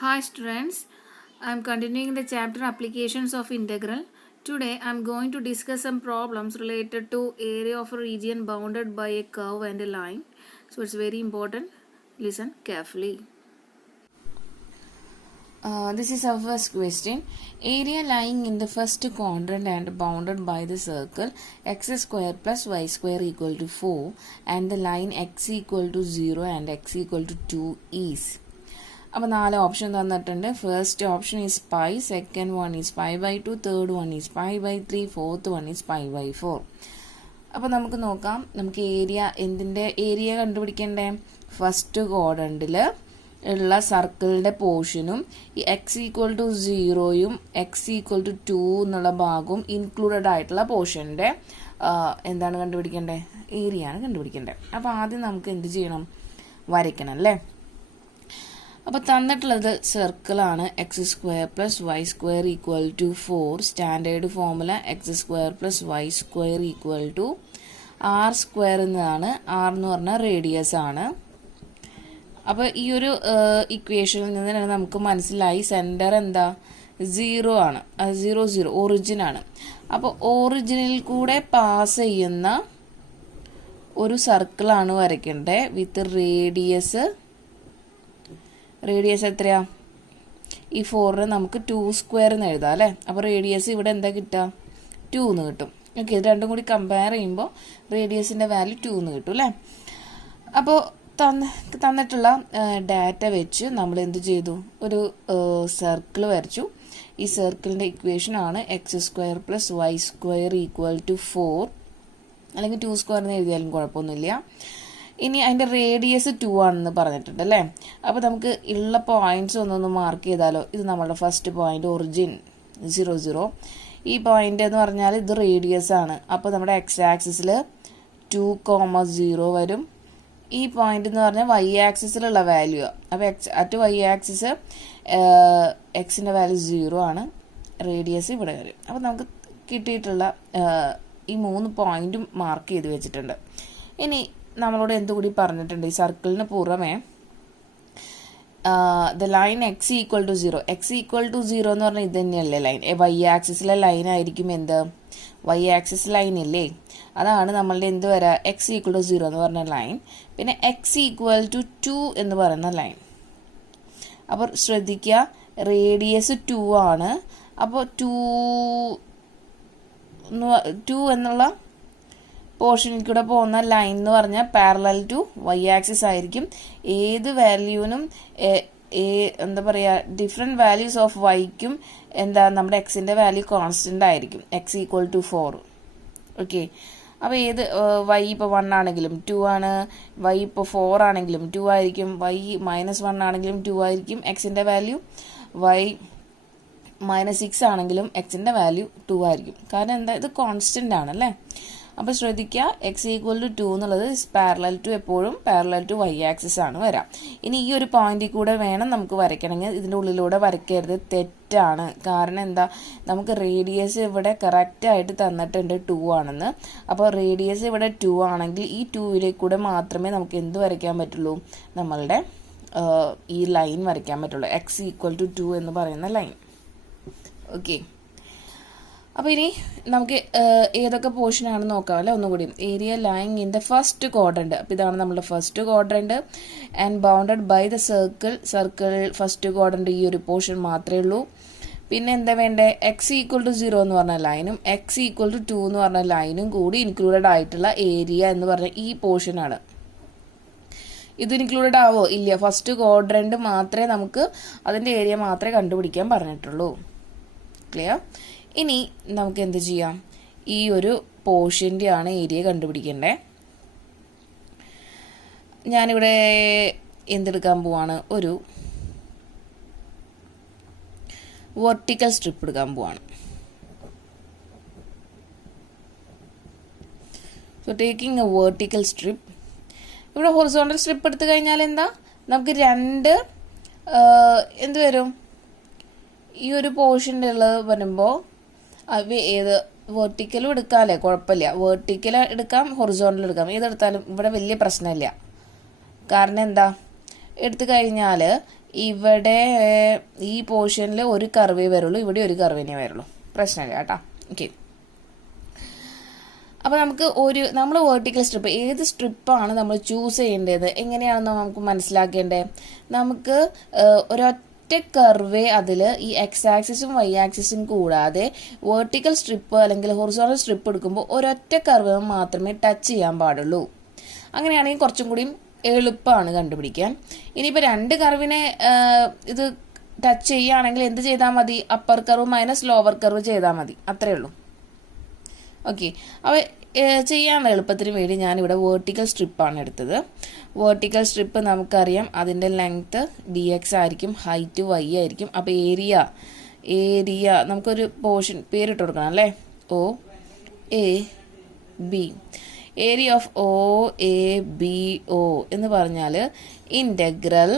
Hi students, I am continuing the chapter applications of integral. Today I am going to discuss some problems related to area of a region bounded by a curve and a line. So it's very important. Listen carefully. This is our first question. Area lying in the first quadrant and bounded by the circle x square plus y square equal to 4 and the line x equal to 0 and x equal to 2 is. അപ്പോൾ 4 option തന്നിട്ടുണ്ട്. First option is pi, second one is 5/2, third one is 5/3, fourth one is 5/4. അപ്പോൾ നമുക്ക് നോക്കാം. നമുക്ക് എന്തിൻ്റെ area കണ്ടുപിടിക്കണ്ടേ? First ക്വാഡ്രന്റിൽ ഉള്ള സർക്കിളിൻ്റെ പോർഷനും ഈ എക്സ് ഈക്വൽ ടു 0യും എക്സ് ഈക്വൽ ടു 2 എന്നുള്ള ഭാഗവും ഇൻക്ലൂഡഡ് ആയിട്ടുള്ള പോർഷൻ്റെ എന്താണ് കണ്ടുപിടിക്കേണ്ടത്? ഏരിയയാണ് കണ്ടുപിടിക്കേണ്ടത്. അപ്പോൾ ആദ്യം നമുക്ക് എന്ത് ചെയ്യണം? വരയ്ക്കണം അല്ലേ? അപ്പോൾ തന്നിട്ടുള്ളത് സർക്കിളാണ്. X square plus Y square equal to 4. Standard formula X square plus Y square equal to R square എന്നതാണ്. ആർ എന്ന് പറഞ്ഞാൽ റേഡിയസ് ആണ്. അപ്പോൾ ഈ ഒരു ഇക്വേഷനിൽ നിന്ന് തന്നെ നമുക്ക് മനസ്സിലായി സെൻറ്റർ എന്താ? 0 ആണ്. 0 0 ഒറിജിൻ ആണ്. അപ്പോൾ ഒറിജിനിൽ കൂടെ പാസ് ചെയ്യുന്ന ഒരു സർക്കിളാണ് വരയ്ക്കേണ്ടത് വിത്ത് റേഡിയസ് എത്രയാ? ഈ 4 നമുക്ക് 2 സ്ക്വയർ എന്ന് എഴുതാം അല്ലേ? അപ്പോൾ റേഡിയസ് ഇവിടെ എന്താ കിട്ടുക? 2 എന്ന് കിട്ടും. ഓക്കെ, ഇത് രണ്ടും കൂടി കമ്പയർ ചെയ്യുമ്പോൾ റേഡിയസിൻ്റെ വാല്യൂ 2 എന്ന് കിട്ടും അല്ലേ? അപ്പോൾ തന്നിട്ടുള്ള ഡാറ്റ വെച്ച് നമ്മൾ എന്ത് ചെയ്തു? ഒരു സർക്കിൾ വരച്ചു. ഈ സർക്കിളിൻ്റെ ഇക്വേഷനാണ് x square plus Y square equal to 4, അല്ലെങ്കിൽ 2 സ്ക്വയർ എന്ന് എഴുതിയാലും കുഴപ്പമൊന്നുമില്ല. ഇനി അതിൻ്റെ റേഡിയസ് 2 ആണെന്ന് പറഞ്ഞിട്ടുണ്ട് അല്ലേ? അപ്പോൾ നമുക്ക് ഉള്ള പോയിന്റ്സ് ഒന്നൊന്ന് മാർക്ക് ചെയ്താലോ? ഇത് നമ്മളുടെ ഫസ്റ്റ് പോയിന്റ് ഒറിജിൻ 0 0. ഈ പോയിന്റ് എന്ന് പറഞ്ഞാൽ ഇത് റേഡിയസ് ആണ്. അപ്പോൾ നമ്മുടെ എക്സ് ആക്സിസിൽ 2,0 വരും. ഈ പോയിന്റ് എന്ന് പറഞ്ഞാൽ വൈ ആക്സിസിലുള്ള വാല്യൂ. അപ്പോൾ വൈ ആക്സിസ് എക്സിൻ്റെ വാല്യൂ 0 ആണ്. റേഡിയസ് ഇവിടെ വരും. അപ്പോൾ നമുക്ക് കിട്ടിയിട്ടുള്ള ഈ 3 പോയിന്റും മാർക്ക് ചെയ്ത് വെച്ചിട്ടുണ്ട്. ഇനി നമ്മളോട് എന്തുകൂടി പറഞ്ഞിട്ടുണ്ട്? ഈ സർക്കിളിന് പുറമെ the line X equal to 0. X equal to 0 എന്ന് പറഞ്ഞാൽ ഇത് തന്നെയല്ലേ ലൈൻ? വൈ ആക്സിസിലെ ലൈൻ ആയിരിക്കും എന്ത്? വൈ ആക്സിസ് ലൈൻ ഇല്ലേ? അതാണ് നമ്മളുടെ എന്ത് വരാ? എക്സ് ഈക്വൽ ടു 0 എന്ന് പറഞ്ഞ ലൈൻ. പിന്നെ എക്സ് ഈക്വൽ ടു 2 എന്ന് പറയുന്ന ലൈൻ. അപ്പോൾ ശ്രദ്ധിക്കുക, റേഡിയസ് 2 ആണ്. അപ്പോൾ 2 എന്നുള്ള പോർഷനിൽ കൂടെ പോകുന്ന ലൈൻ എന്ന് പറഞ്ഞാൽ പാരലൽ ടു വൈ ആക്സിസ് ആയിരിക്കും. ഏത് വാല്യൂവിനും എന്താ പറയുക, ഡിഫറെൻറ്റ് വാല്യൂസ് ഓഫ് വൈക്കും നമ്മുടെ എക്സിൻ്റെ വാല്യൂ കോൺസ്റ്റൻ്റ് ആയിരിക്കും. X equal to 4. ഓക്കെ, അപ്പോൾ ഏത് വൈ ഇപ്പോൾ 1 ആണെങ്കിലും 2 ആണ്, വൈ ഇപ്പോൾ 4 ആണെങ്കിലും 2 ആയിരിക്കും, വൈ -1 ആണെങ്കിലും 2 ആയിരിക്കും എക്സിൻ്റെ വാല്യൂ, വൈ -6 ആണെങ്കിലും എക്സിൻ്റെ വാല്യൂ 2 ആയിരിക്കും. കാരണം എന്താ? ഇത് കോൺസ്റ്റൻ്റ് ആണല്ലേ? അപ്പോൾ ശ്രദ്ധിക്കുക, എക്സ് ഈക്വൽ ടു 2 എന്നുള്ളത് പാരലൽ ടു എപ്പോഴും പാരലൽ ടു വൈ ആക്സിസ് ആണ് വരാം. ഇനി ഈ ഒരു പോയിന്റിൽ കൂടെ വേണം നമുക്ക് വരയ്ക്കണമെങ്കിൽ. ഇതിൻ്റെ ഉള്ളിലൂടെ വരയ്ക്കരുത്, തെറ്റാണ്. കാരണം എന്താ? നമുക്ക് റേഡിയസ് ഇവിടെ കറക്റ്റായിട്ട് തന്നിട്ടുണ്ട് 2 ആണെന്ന്. അപ്പോൾ റേഡിയസ് ഇവിടെ 2 ആണെങ്കിൽ ഈ 2ലേക്ക് കൂടെ മാത്രമേ നമുക്ക് എന്ത് വരയ്ക്കാൻ പറ്റുള്ളൂ? നമ്മളുടെ ഈ ലൈൻ വരയ്ക്കാൻ പറ്റുള്ളൂ, എക്സ് ഈക്വൽ ടു 2 എന്ന് പറയുന്ന ലൈൻ. ഓക്കെ, അപ്പോൾ ഇനി നമുക്ക് ഏതൊക്കെ പോർഷനാണെന്ന് നോക്കാം അല്ലേ? ഒന്നുകൂടി. Area lying in the first quadrant. അപ്പോൾ ഇതാണ് നമ്മുടെ first quadrant and bounded by the circle first quadrant ഈ ഒരു പോർഷൻ മാത്രമേ ഉള്ളൂ. പിന്നെ എന്താ വേണ്ടേ? എക്സ് ഈക്വൽ ടു 0 എന്ന് പറഞ്ഞ ലൈനും എക്സ് ഈക്വൽ ടു 2 എന്ന് പറഞ്ഞ ലൈനും കൂടി ഇൻക്ലൂഡഡ് ആയിട്ടുള്ള ഏരിയ എന്ന് പറഞ്ഞ ഈ പോർഷനാണ്. ഇത് ഇൻക്ലൂഡഡ് ആവോ? ഇല്ല. ഫസ്റ്റ് ക്വാഡ്രന്റ് മാത്രമേ നമുക്ക് അതിൻ്റെ ഏരിയ മാത്രമേ കണ്ടുപിടിക്കാൻ പറഞ്ഞിട്ടുള്ളൂ. ക്ലിയർ? ഇനി നമുക്ക് എന്ത് ചെയ്യാം? ഈ ഒരു പോർഷൻ്റെ ആണ് ഏരിയ കണ്ടുപിടിക്കേണ്ടത്. ഞാനിവിടെ എന്തെടുക്കാൻ പോവാണ്? ഒരു വെർട്ടിക്കൽ സ്ട്രിപ്പ് എടുക്കാൻ പോവാണ്. So taking A vertical strip. ഇവിടെ ഹൊറിസോണ്ടൽ സ്ട്രിപ്പ് എടുത്തു കഴിഞ്ഞാൽ എന്താ? നമുക്ക് എന്ത് വരും? ഈ ഒരു പോർഷൻ്റെ ഉള്ളത് വരുമ്പോൾ ഏത് വെർട്ടിക്കലും എടുക്കാമല്ലേ? കുഴപ്പമില്ല. വെർട്ടിക്കൽ എടുക്കാം, ഹൊറിസോണ്ടൽ എടുക്കാം, ഏതെടുത്താലും ഇവിടെ വലിയ പ്രശ്നമില്ല. കാരണം എന്താ? എടുത്തു കഴിഞ്ഞാൽ ഇവിടെ ഈ പോർഷനിൽ ഒരു കർവേ വരുള്ളൂ, ഇവിടെ ഒരു കർവേനെ വരുള്ളൂ, പ്രശ്നമില്ല കേട്ടോ. ഓക്കെ, അപ്പോൾ നമ്മൾ വേർട്ടിക്കൽ സ്ട്രിപ്പ് ഏത് സ്ട്രിപ്പാണ് നമ്മൾ ചൂസ് ചെയ്യേണ്ടത്, എങ്ങനെയാണെന്ന് നമുക്ക് മനസ്സിലാക്കേണ്ടത്. നമുക്ക് ഒരൊറ്റ കർവേ അതിൽ ഈ എക്സ് ആക്സിസും വൈ ആക്സിസും കൂടാതെ വേർട്ടിക്കൽ സ്ട്രിപ്പ് അല്ലെങ്കിൽ ഹൊറിസോണ്ടൽ സ്ട്രിപ്പ് എടുക്കുമ്പോൾ ഒരൊറ്റ കർവേ മാത്രമേ ടച്ച് ചെയ്യാൻ പാടുള്ളൂ. അങ്ങനെയാണെങ്കിൽ കുറച്ചും കൂടി എളുപ്പമാണ് കണ്ടുപിടിക്കാൻ. ഇനിയിപ്പോൾ രണ്ട് കർവിനെ ഇത് ടച്ച് ചെയ്യുകയാണെങ്കിൽ എന്ത് ചെയ്താൽ മതി, upper curve minus lower curve ചെയ്താൽ മതി, അത്രേ ഉള്ളൂ. ഓക്കെ, അപ്പോൾ ചെയ്യാനുള്ള എളുപ്പത്തിന് വേണ്ടി ഞാനിവിടെ വേർട്ടിക്കൽ സ്ട്രിപ്പാണ് എടുത്തത്. വേർട്ടിക്കൽ സ്ട്രിപ്പ് നമുക്കറിയാം അതിൻ്റെ ലെങ്ത്ത് dx ആയിരിക്കും, ഹൈറ്റ് y ആയിരിക്കും. അപ്പോൾ ഏരിയ നമുക്കൊരു പോർഷൻ പേരിട്ട് കൊടുക്കണം അല്ലേ, OAB. ഏരിയ ഓഫ് OABO എന്ന് പറഞ്ഞാൽ ഇൻ്റഗ്രൽ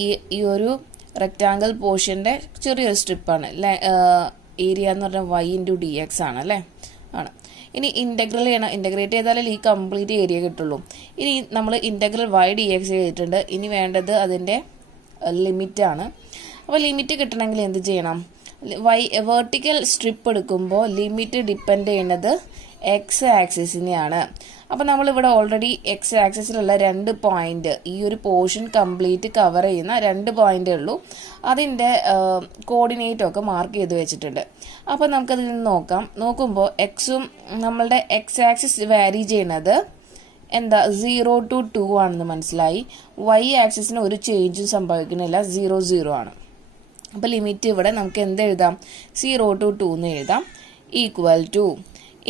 ഈ ഒരു റെക്റ്റാങ്കിൾ പോർഷൻ്റെ ചെറിയൊരു സ്ട്രിപ്പാണ്. ഏരിയ എന്ന് പറഞ്ഞാൽ y ഇൻറ്റു dx ആണ് അല്ലേ, ആണ്. ഇനി ഇൻ്റഗ്രൽ ചെയ്യണം, ഇൻ്റഗ്രേറ്റ് ചെയ്താലേ ഈ കംപ്ലീറ്റ് ഏരിയ കിട്ടുള്ളൂ. ഇനി നമ്മൾ ഇൻ്റഗ്രൽ y dx ചെയ്തിട്ടുണ്ട്. ഇനി വേണ്ടത് അതിൻ്റെ ലിമിറ്റാണ്. അപ്പോൾ ലിമിറ്റ് കിട്ടണമെങ്കിൽ എന്ത് ചെയ്യണം, വേർട്ടിക്കൽ സ്ട്രിപ്പ് എടുക്കുമ്പോൾ ലിമിറ്റ് ഡിപ്പെൻഡ് ചെയ്യുന്നത് എക്സ് ആക്സിസിനെയാണ്. അപ്പോൾ നമ്മളിവിടെ ഓൾറെഡി എക്സ് ആക്സിസിലുള്ള 2 പോയിന്റ്, ഈ ഒരു പോർഷൻ കംപ്ലീറ്റ് കവർ ചെയ്യുന്ന 2 പോയിന്റേ ഉള്ളൂ. അതിൻ്റെ കോർഡിനേറ്റൊക്കെ മാർക്ക് ചെയ്ത് വെച്ചിട്ടുണ്ട്. അപ്പോൾ നമുക്കതിൽ നിന്ന് നോക്കുമ്പോൾ എക്സും നമ്മളുടെ എക്സ് ആക്സിസ് വാരി ചെയ്യുന്നത് 0 to 2 ആണെന്ന് മനസ്സിലായി. വൈ ആക്സിസിന് ഒരു ചേഞ്ചും സംഭവിക്കുന്നില്ല, 0 0 ആണ്. അപ്പോൾ ലിമിറ്റ് ഇവിടെ നമുക്ക് എന്ത് എഴുതാം, 0 to 2 എന്ന് എഴുതാം, ഈക്വൽ ടു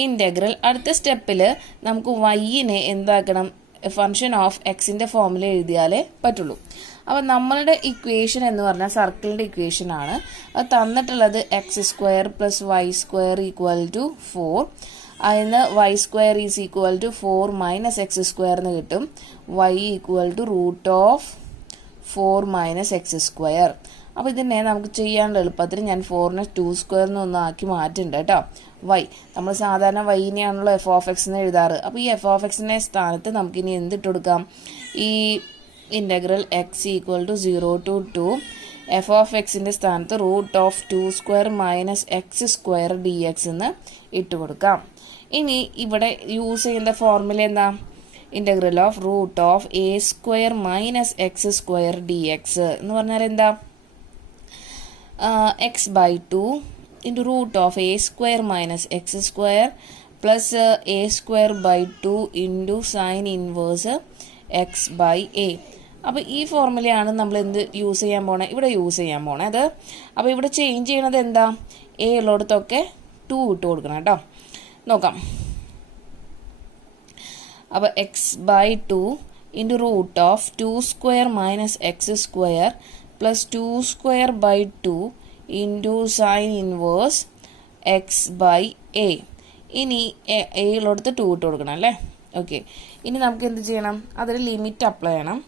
ഇൻ്റഗ്രൽ. അടുത്ത സ്റ്റെപ്പിൽ നമുക്ക് വൈനെ എന്താക്കണം, ഫംഗ്ഷൻ ഓഫ് എക്സിൻ്റെ ഫോമിൽ എഴുതിയാലേ പറ്റുള്ളൂ. അപ്പോൾ നമ്മളുടെ ഇക്വേഷൻ എന്ന് പറഞ്ഞാൽ സർക്കിളിൻ്റെ ഇക്വേഷൻ ആണ്. അത് തന്നിട്ടുള്ളത് x² + y² ഈക്വൽ ടു 4. അതിന് y² is equal to 4 - x² എന്ന് കിട്ടും. y equal to √4 - x². അപ്പോൾ ഇതിനെ നമുക്ക് ചെയ്യാനുള്ള എളുപ്പത്തിൽ ഞാൻ 4നെ 2² എന്നൊന്ന് ആക്കി മാറ്റുന്നുണ്ട് കേട്ടോ. വൈ നമ്മൾ സാധാരണ വൈനെയാണല്ലോ f(x) എന്ന് എഴുതാറ്. അപ്പോൾ ഈ f(x)നെ സ്ഥാനത്ത് നമുക്കിനി എന്തിട്ട് കൊടുക്കാം, ഈ integral x equal to 0 to 2 f(x)ൻ്റെ സ്ഥാനത്ത് √2² - x² dx എന്ന് ഇട്ട് കൊടുക്കാം. ഇനി ഇവിടെ യൂസ് ചെയ്യുന്ന ഫോർമുല എന്താ, integral of √(a² - x² dx എന്ന് പറഞ്ഞാൽ എന്താ, x/2 into √(a² - x² plus a²/2 into sin inverse x/a. അപ്പോൾ ഈ ഫോർമുലയാണ് നമ്മൾ എന്ത് യൂസ് ചെയ്യാൻ പോണേ, ഇവിടെ യൂസ് ചെയ്യാൻ പോണത്. അപ്പോൾ ഇവിടെ ചേഞ്ച് ചെയ്യണത് എന്താ, a ഉള്ളിടത്തൊക്കെ 2 ഇട്ട് കൊടുക്കണം കേട്ടോ. നോക്കാം, അപ്പോൾ x/2 into √(2² - x² plus 2²/2 into sin inverse x/a. ഇനി a ഉള്ളിടത്ത് 2 ഇട്ട് കൊടുക്കണം അല്ലേ. ഓക്കെ, ഇനി നമുക്ക് എന്ത് ചെയ്യണം, അതിൽ ലിമിറ്റ് അപ്ലൈ ചെയ്യണം.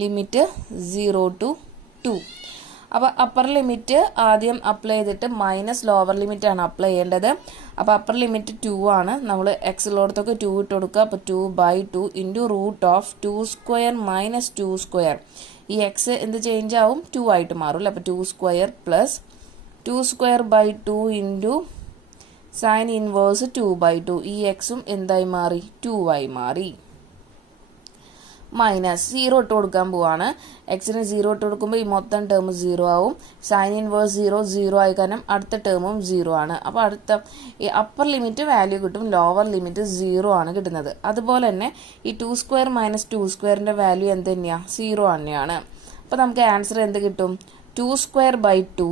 Limit 0 to 2. അപ്പോൾ അപ്പർ ലിമിറ്റ് ആദ്യം അപ്ലൈ ചെയ്തിട്ട് മൈനസ് ലോവർ ലിമിറ്റ് ആണ് അപ്ലൈ ചെയ്യേണ്ടത്. അപ്പോൾ അപ്പർ ലിമിറ്റ് 2 ആണ്, നമ്മൾ എക്സ് ഉള്ളിടത്തൊക്കെ 2 ഇട്ട് കൊടുക്കുക. അപ്പോൾ 2/2 into √(2² - x²). ഈ എക്സ് എന്ത് ചേഞ്ച് ആവും, 2 ആയിട്ട് മാറും. അപ്പോൾ 2² plus 2²/2 into sin inverse 2/2. ഈ എക്സും എന്തായി മാറി, 2 ആയി മാറി. മൈനസ് 0 ഇട്ട് കൊടുക്കാൻ പോവാണ്. എക്സിന് 0 ഇട്ട് കൊടുക്കുമ്പോൾ ഈ മൊത്തം ടേം 0 ആവും. സൈൻ ഇൻവേഴ്സ് 0 ആയി, കാരണം അടുത്ത ടേമും 0 ആണ്. അപ്പോൾ അടുത്ത ഈ അപ്പർ ലിമിറ്റ് വാല്യൂ കിട്ടും, ലോവർ ലിമിറ്റ് 0 ആണ് കിട്ടുന്നത്. അതുപോലെ തന്നെ ഈ 2² - 2²ൻ്റെ വാല്യൂ എന്ത് തന്നെയാണ്, 0 തന്നെയാണ്. അപ്പോൾ നമുക്ക് ആൻസർ എന്ത് കിട്ടും, 2²/2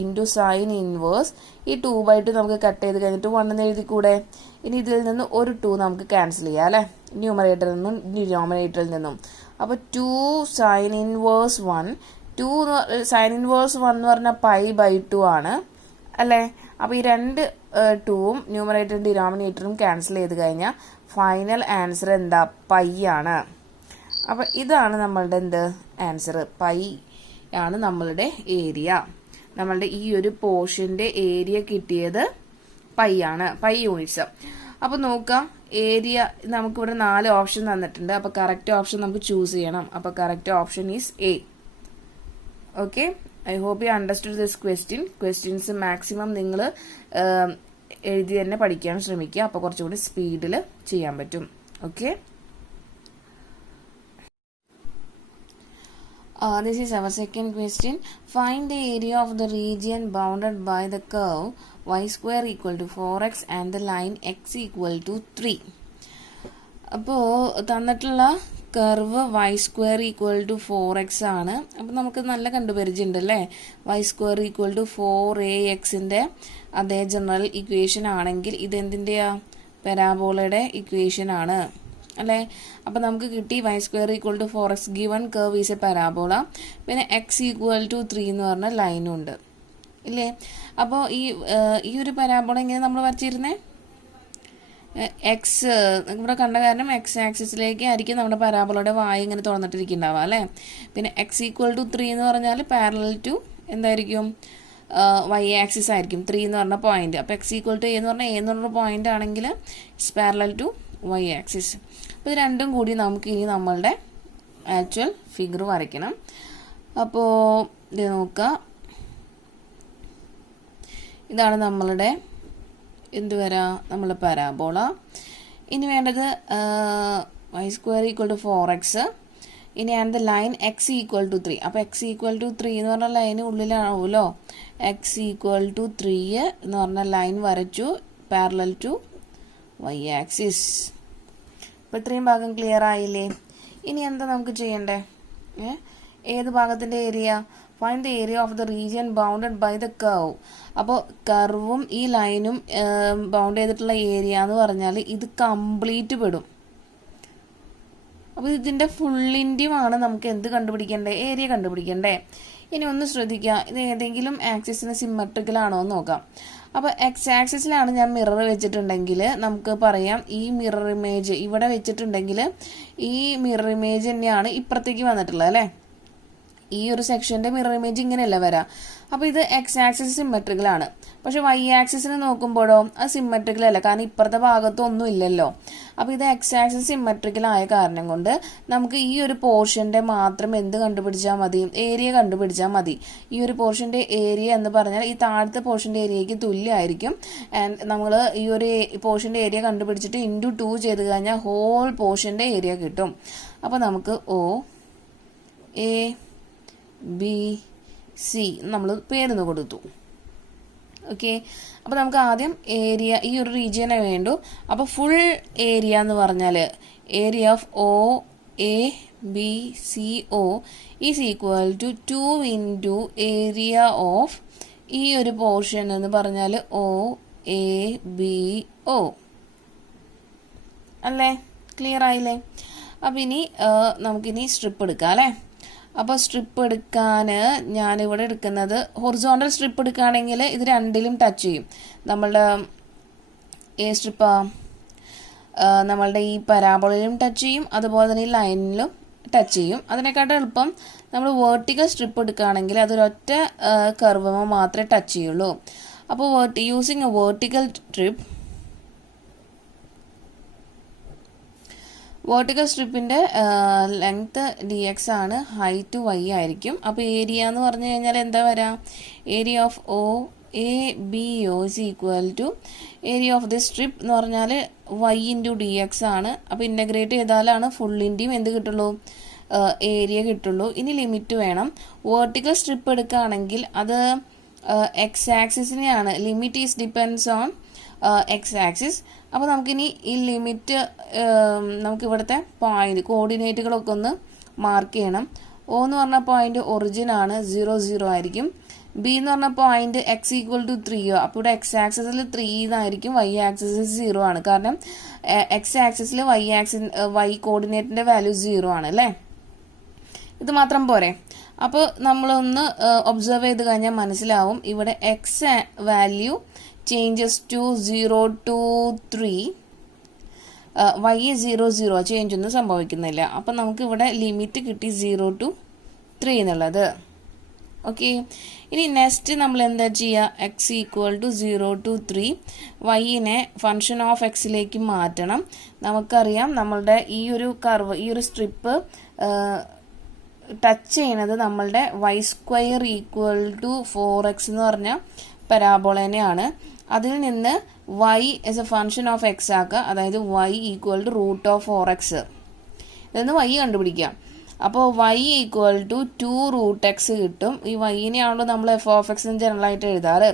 into സൈൻ ഇൻവേഴ്സ്. ഈ 2/2 നമുക്ക് കട്ട് ചെയ്ത് കഴിഞ്ഞിട്ട് 1 എന്ന് എഴുതിക്കൂടെ. ഇനി ഇതിൽ നിന്ന് ഒരു 2 നമുക്ക് ക്യാൻസൽ ചെയ്യാം അല്ലേ, ന്യൂമറേറ്ററിൽ നിന്നും ഡിനോമിനേറ്ററിൽ നിന്നും. അപ്പോൾ 2 സൈൻ ഇൻവേഴ്സ് 1. 2 സൈൻ ഇൻവേഴ്സ് 1 എന്ന് പറഞ്ഞാൽ π/2 ആണ് അല്ലേ. അപ്പോൾ ഈ 2 2ഉം ന്യൂമറേറ്ററും ഡിനോമിനേറ്ററും ക്യാൻസൽ ചെയ്ത് കഴിഞ്ഞാൽ ഫൈനൽ ആൻസർ എന്താ, π ആണ്. അപ്പോൾ ഇതാണ് നമ്മളുടെ ആൻസർ, π ആണ് നമ്മളുടെ ഏരിയ. നമ്മളുടെ ഈ ഒരു പോർഷൻ്റെ ഏരിയ കിട്ടിയത് π ആണ്, π യൂണിറ്റ്സ്. അപ്പോൾ നോക്കാം, ഏരിയ നമുക്കിവിടെ 4 ഓപ്ഷൻ തന്നിട്ടുണ്ട്. അപ്പോൾ കറക്റ്റ് ഓപ്ഷൻ നമുക്ക് ചൂസ് ചെയ്യണം. അപ്പോൾ correct option is A. Okay, I hope you understood this questions maximum നിങ്ങൾ എഴുതി തന്നെ പഠിക്കാൻ ശ്രമിക്കുക. അപ്പോൾ കുറച്ചുകൂടി സ്പീഡിൽ ചെയ്യാൻ പറ്റും. Okay, this is our second question. Find the area of the region bounded by the curve y square equal to 4x and the line x equal to 3. അപ്പോൾ തന്നിട്ടുള്ള curve Y square equal to 4x ആണ്. അപ്പോൾ നമുക്ക് നല്ല കണ്ടുപരിചയമുണ്ട് അല്ലേ? Y square equal to 4ax അതേ general equation ആണെങ്കിൽ ഇതെന്തിൻ്റെയാ? പരാബോളയുടെ equation ആണ് അല്ലേ? അപ്പോൾ നമുക്ക് കിട്ടി Y square equal to 4x given curve is a parabola. പിന്നെ എക്സ് ഈക്വൽ ടു 3 എന്ന് പറഞ്ഞ ലൈനും ഉണ്ട് ഇല്ലേ? അപ്പോൾ ഈ ഒരു പരാബോള എങ്ങനെ നമ്മൾ വരച്ചിരുന്നേ? എക്സ് ഇവിടെ കണ്ട കാരണം എക്സ് ആക്സിസിലേക്ക് ആയിരിക്കും നമ്മുടെ പരാബോളയുടെ വായ ഇങ്ങനെ തുറന്നിട്ടിരിക്കുന്നുണ്ടാവുക അല്ലേ? പിന്നെ എക്സ് ഈക്വൽ ടു 3 എന്ന് പറഞ്ഞാൽ പാരലൽ ടു എന്തായിരിക്കും? വൈ ആക്സിസ് ആയിരിക്കും 3 എന്ന് പറഞ്ഞ പോയിന്റ്. അപ്പോൾ എക്സ് ഈക്വൽ ടു എന്ന് പറഞ്ഞാൽ എന്ന് പറഞ്ഞ പോയിന്റ് ആണെങ്കിൽ it's parallel to Y axis. അപ്പോൾ ഇത് രണ്ടും കൂടി നമുക്ക് ഇനി നമ്മളുടെ ആക്ച്വൽ ഫിഗർ വരയ്ക്കണം. അപ്പോൾ ഇത് നോക്കുക, ഇതാണ് നമ്മളുടെ എന്ത് വരാ? നമ്മളുടെ പരാബോള. ഇനി വേണ്ടത് Y square equal to 4x. ഇനിയാണ് the line X equal to 3. അപ്പോൾ എക്സ് ഈക്വൽ ടു 3 എന്ന് പറഞ്ഞ ലൈന് ഉള്ളിലാവുമല്ലോ. എക്സ് ഈക്വൽ ടു 3 എന്ന് പറഞ്ഞ ലൈൻ വരച്ചു പാരലൽ ടു വൈ ആക്സിസ്. അപ്പോൾ ഇത്രയും ഭാഗം ക്ലിയർ ആയില്ലേ? ഇനി എന്താ നമുക്ക് ചെയ്യണ്ടേ? ഏത് ഭാഗത്തിൻ്റെ area? Find the area of the region bounded by the curve. അപ്പോൾ കർവും ഈ ലൈനും ബൗണ്ട് ചെയ്തിട്ടുള്ള ഏരിയ എന്ന് പറഞ്ഞാൽ ഇത് കംപ്ലീറ്റ് പെടും. അപ്പോൾ ഇതിൻ്റെ ഫുള്ളിൻ്റെയുമാണ് നമുക്ക് എന്ത് കണ്ടുപിടിക്കണ്ടേ? ഏരിയ കണ്ടുപിടിക്കണ്ടേ? ഇനി ഒന്ന് ശ്രദ്ധിക്കുക, ഇത് ഏതെങ്കിലും ആക്സിസിന് സിമ്മട്രിക്കലാണോ എന്ന് നോക്കാം. അപ്പോൾ എക്സ് ആക്സിസിലാണ് ഞാൻ മിറർ വെച്ചിട്ടുണ്ടെങ്കിൽ നമുക്ക് പറയാം ഈ മിറർ ഇമേജ് ഇവിടെ വെച്ചിട്ടുണ്ടെങ്കിൽ ഈ മിറർ ഇമേജ് തന്നെയാണ് ഇപ്പുറത്തേക്ക് വന്നിട്ടുള്ളത് അല്ലേ? ഈ ഒരു സെക്ഷൻ്റെ മിറർ ഇമേജ് ഇങ്ങനെയല്ല വരാം. അപ്പോൾ ഇത് എക്സ് ആക്സിസ് സിമ്മട്രിക്കലാണ്. പക്ഷെ വൈ ആക്സിസിന് നോക്കുമ്പോഴോ അത് സിമ്മട്രിക്കൽ അല്ല, കാരണം ഇപ്പുറത്തെ ഭാഗത്തൊന്നും ഇല്ലല്ലോ. അപ്പോൾ ഇത് എക്സ് ആക്സിസ് സിമ്മട്രിക്കൽ ആയ കാരണം കൊണ്ട് നമുക്ക് ഈ ഒരു പോർഷൻ്റെ മാത്രം എന്ത് കണ്ടുപിടിച്ചാൽ മതി? ഏരിയ കണ്ടുപിടിച്ചാൽ മതി. ഈ ഒരു പോർഷൻ്റെ ഏരിയ എന്ന് പറഞ്ഞാൽ ഈ താഴത്തെ പോർഷൻ്റെ ഏരിയയ്ക്ക് തുല്യമായിരിക്കും. ആൻഡ് നമ്മൾ ഈ ഒരു പോർഷൻ്റെ ഏരിയ കണ്ടുപിടിച്ചിട്ട് ഇൻറ്റു 2 ചെയ്ത് കഴിഞ്ഞാൽ ഹോൾ പോർഷൻ്റെ ഏരിയ കിട്ടും. അപ്പോൾ നമുക്ക് ഒ എ ബി സി നമ്മൾ പേരെന്ന് കൊടുത്തു. ഓക്കെ, അപ്പോൾ നമുക്ക് ആദ്യം ഏരിയ ഈ ഒരു റീജിയനെ വേണ്ടു. അപ്പോൾ ഫുൾ ഏരിയ എന്ന് പറഞ്ഞാൽ area of O A B C O is equal to 2 into area of ഈ ഒരു പോർഷൻ എന്ന് പറഞ്ഞാൽ ഒ എ ബി ഒ അല്ലേ? ക്ലിയർ ആയില്ലേ? അപ്പോൾ ഇനി നമുക്കിനി സ്ട്രിപ്പ് എടുക്കാം അല്ലേ? അപ്പോൾ സ്ട്രിപ്പ് എടുക്കാൻ ഞാനിവിടെ എടുക്കുന്നത് ഹൊറിസോണ്ടൽ സ്ട്രിപ്പ് എടുക്കുകയാണെങ്കിൽ ഇത് രണ്ടിലും ടച്ച് ചെയ്യും. നമ്മളുടെ സ്ട്രിപ്പാ നമ്മളുടെ ഈ പരാബോളയിലും ടച്ച് ചെയ്യും, അതുപോലെ തന്നെ ഈ ലൈനിലും ടച്ച് ചെയ്യും. അതിനെക്കാട്ടും എളുപ്പം നമ്മൾ വേർട്ടിക്കൽ സ്ട്രിപ്പ് എടുക്കുകയാണെങ്കിൽ അതൊരൊറ്റ കർവ് മാത്രമേ ടച്ച് ചെയ്യുള്ളൂ. അപ്പോൾ using a vertical strip, vertical സ്ട്രിപ്പിൻ്റെ ലെങ്ത് dx ആണ്, ഹൈറ്റ് y ആയിരിക്കും. അപ്പോൾ ഏരിയ എന്ന് പറഞ്ഞു കഴിഞ്ഞാൽ എന്താ വരാം? Area of O A B O is equal to area of the strip എന്ന് പറഞ്ഞാൽ y ഇൻറ്റു dx ആണ്. അപ്പോൾ ഇൻ്റഗ്രേറ്റ് ചെയ്താലാണ് ഫുള്ളിൻ്റെയും എന്ത് കിട്ടുള്ളൂ? ഏരിയ കിട്ടുള്ളൂ. ഇനി ലിമിറ്റ് വേണം. വേർട്ടിക്കൽ സ്ട്രിപ്പ് എടുക്കുകയാണെങ്കിൽ അത് എക്സ് ആക്സിസിനെയാണ്. Limit is depends on x axis. അപ്പോൾ നമുക്കിനി ഈ ലിമിറ്റ് നമുക്ക് ഇവിടുത്തെ പോയിന്റ് കോർഡിനേറ്റുകളൊക്കെ ഒന്ന് മാർക്ക് ചെയ്യണം. ഒ എന്ന് പറഞ്ഞ പോയിന്റ് ഒറിജിൻ ആണ്, 0 0 ആയിരിക്കും. ബി എന്ന് പറഞ്ഞ പോയിന്റ് എക്സ് ഈക്വൽ ടു 3 അപ്പോൾ ഇവിടെ എക്സ് ആക്സിസിൽ 3 എന്നായിരിക്കും, വൈ ആക്സിസിൽ 0 ആണ്. കാരണം എക്സ് ആക്സിസിൽ വൈ കോർഡിനേറ്റിന്റെ വാല്യൂ 0 ആണ് അല്ലേ? ഇത് മാത്രം പോരെ? അപ്പോൾ നമ്മളൊന്ന് ഒബ്സർവ് ചെയ്ത് കഴിഞ്ഞാൽ മനസ്സിലാവും ഇവിടെ X value changes to 0 to 3, y 0 0 change ഒന്നും സംഭവിക്കുന്നില്ല. അപ്പം നമുക്ക് ഇവിടെ ലിമിറ്റ് കിട്ടി 0 to 3 എന്നുള്ളത്. ഓക്കെ, ഇനി നെക്സ്റ്റ് നമ്മൾ എന്താ ചെയ്യുക, എക്സ് ഈക്വൽ ടു 0 to 3 വൈനെ ഫങ്ഷൻ ഓഫ് എക്സിലേക്ക് മാറ്റണം. നമുക്കറിയാം നമ്മളുടെ ഈ ഒരു കർവ്, ഈ ഒരു സ്ട്രിപ്പ് ടച്ച് ചെയ്യുന്നത് നമ്മളുടെ Y square equal to 4x എന്ന് പറഞ്ഞ പരാബോളേനെയാണ്. അതിൽ നിന്ന് y as a function of X ആക്കുക, അതായത് y equal to root of 4x. ഇതെന്ന് y കണ്ടുപിടിക്കാം. അപ്പോൾ y equal to 2 root X കിട്ടും. ഈ വൈനെയാണല്ലോ നമ്മൾ എഫ് ഓഫ് എക്സ് എന്ന് ജനറലായിട്ട് എഴുതാറ്.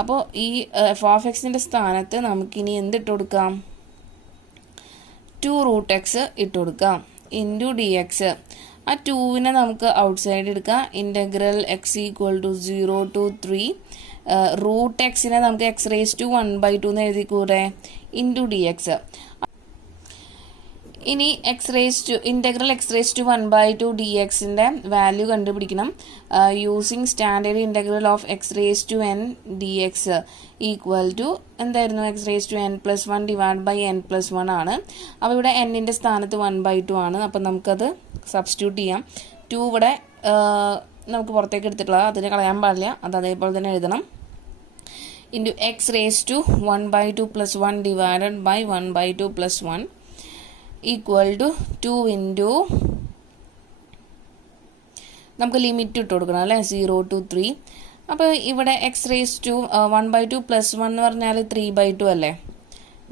അപ്പോൾ ഈ എഫ് ഓഫ് എക്സിൻ്റെ സ്ഥാനത്ത് നമുക്കിനി എന്തിട്ട് കൊടുക്കാം, 2 റൂട്ട് എക്സ് ഇട്ട് കൊടുക്കാം ഇൻറ്റു ഡി എക്സ്. ആ 2വിനെ നമുക്ക് ഔട്ട് സൈഡ് എടുക്കാം. Integral x equal to 0 to 3 root എക്സിനെ നമുക്ക് എക്സ് റേസ് ടു 1/2 എന്ന് എഴുതിക്കൂടെ, ഇൻറ്റു ഡി എക്സ്. ഇനി integral x raise to 1/2 d എക്സിൻ്റെ വാല്യൂ കണ്ടുപിടിക്കണം. Using standard integral of x raise to n d x equal to എന്തായിരുന്നു, x raise to n + 1 divide by n + 1 ആണ്. അപ്പോൾ ഇവിടെ എന്നിൻ്റെ സ്ഥാനത്ത് 1/2 ആണ്. അപ്പം നമുക്കത് സബ്സ്റ്റിറ്റ്യൂട്ട് ചെയ്യാം. 2 ഇവിടെ നമുക്ക് പുറത്തേക്ക് എടുത്തിട്ടുള്ളത്, അതിനെ കളയാൻ പാടില്ല, അത് അതേപോലെ തന്നെ എഴുതണം. Into X raise to 1/2 + 1 divided by 1/2 + 1 equal to 2 into, നമുക്ക് ലിമിറ്റ് ഇട്ട് കൊടുക്കണം അല്ലേ, 0 to 3. അപ്പോൾ ഇവിടെ എക്സ് റേസ് ടു 1/2 + 1 എന്ന് പറഞ്ഞാൽ 3/2 അല്ലേ,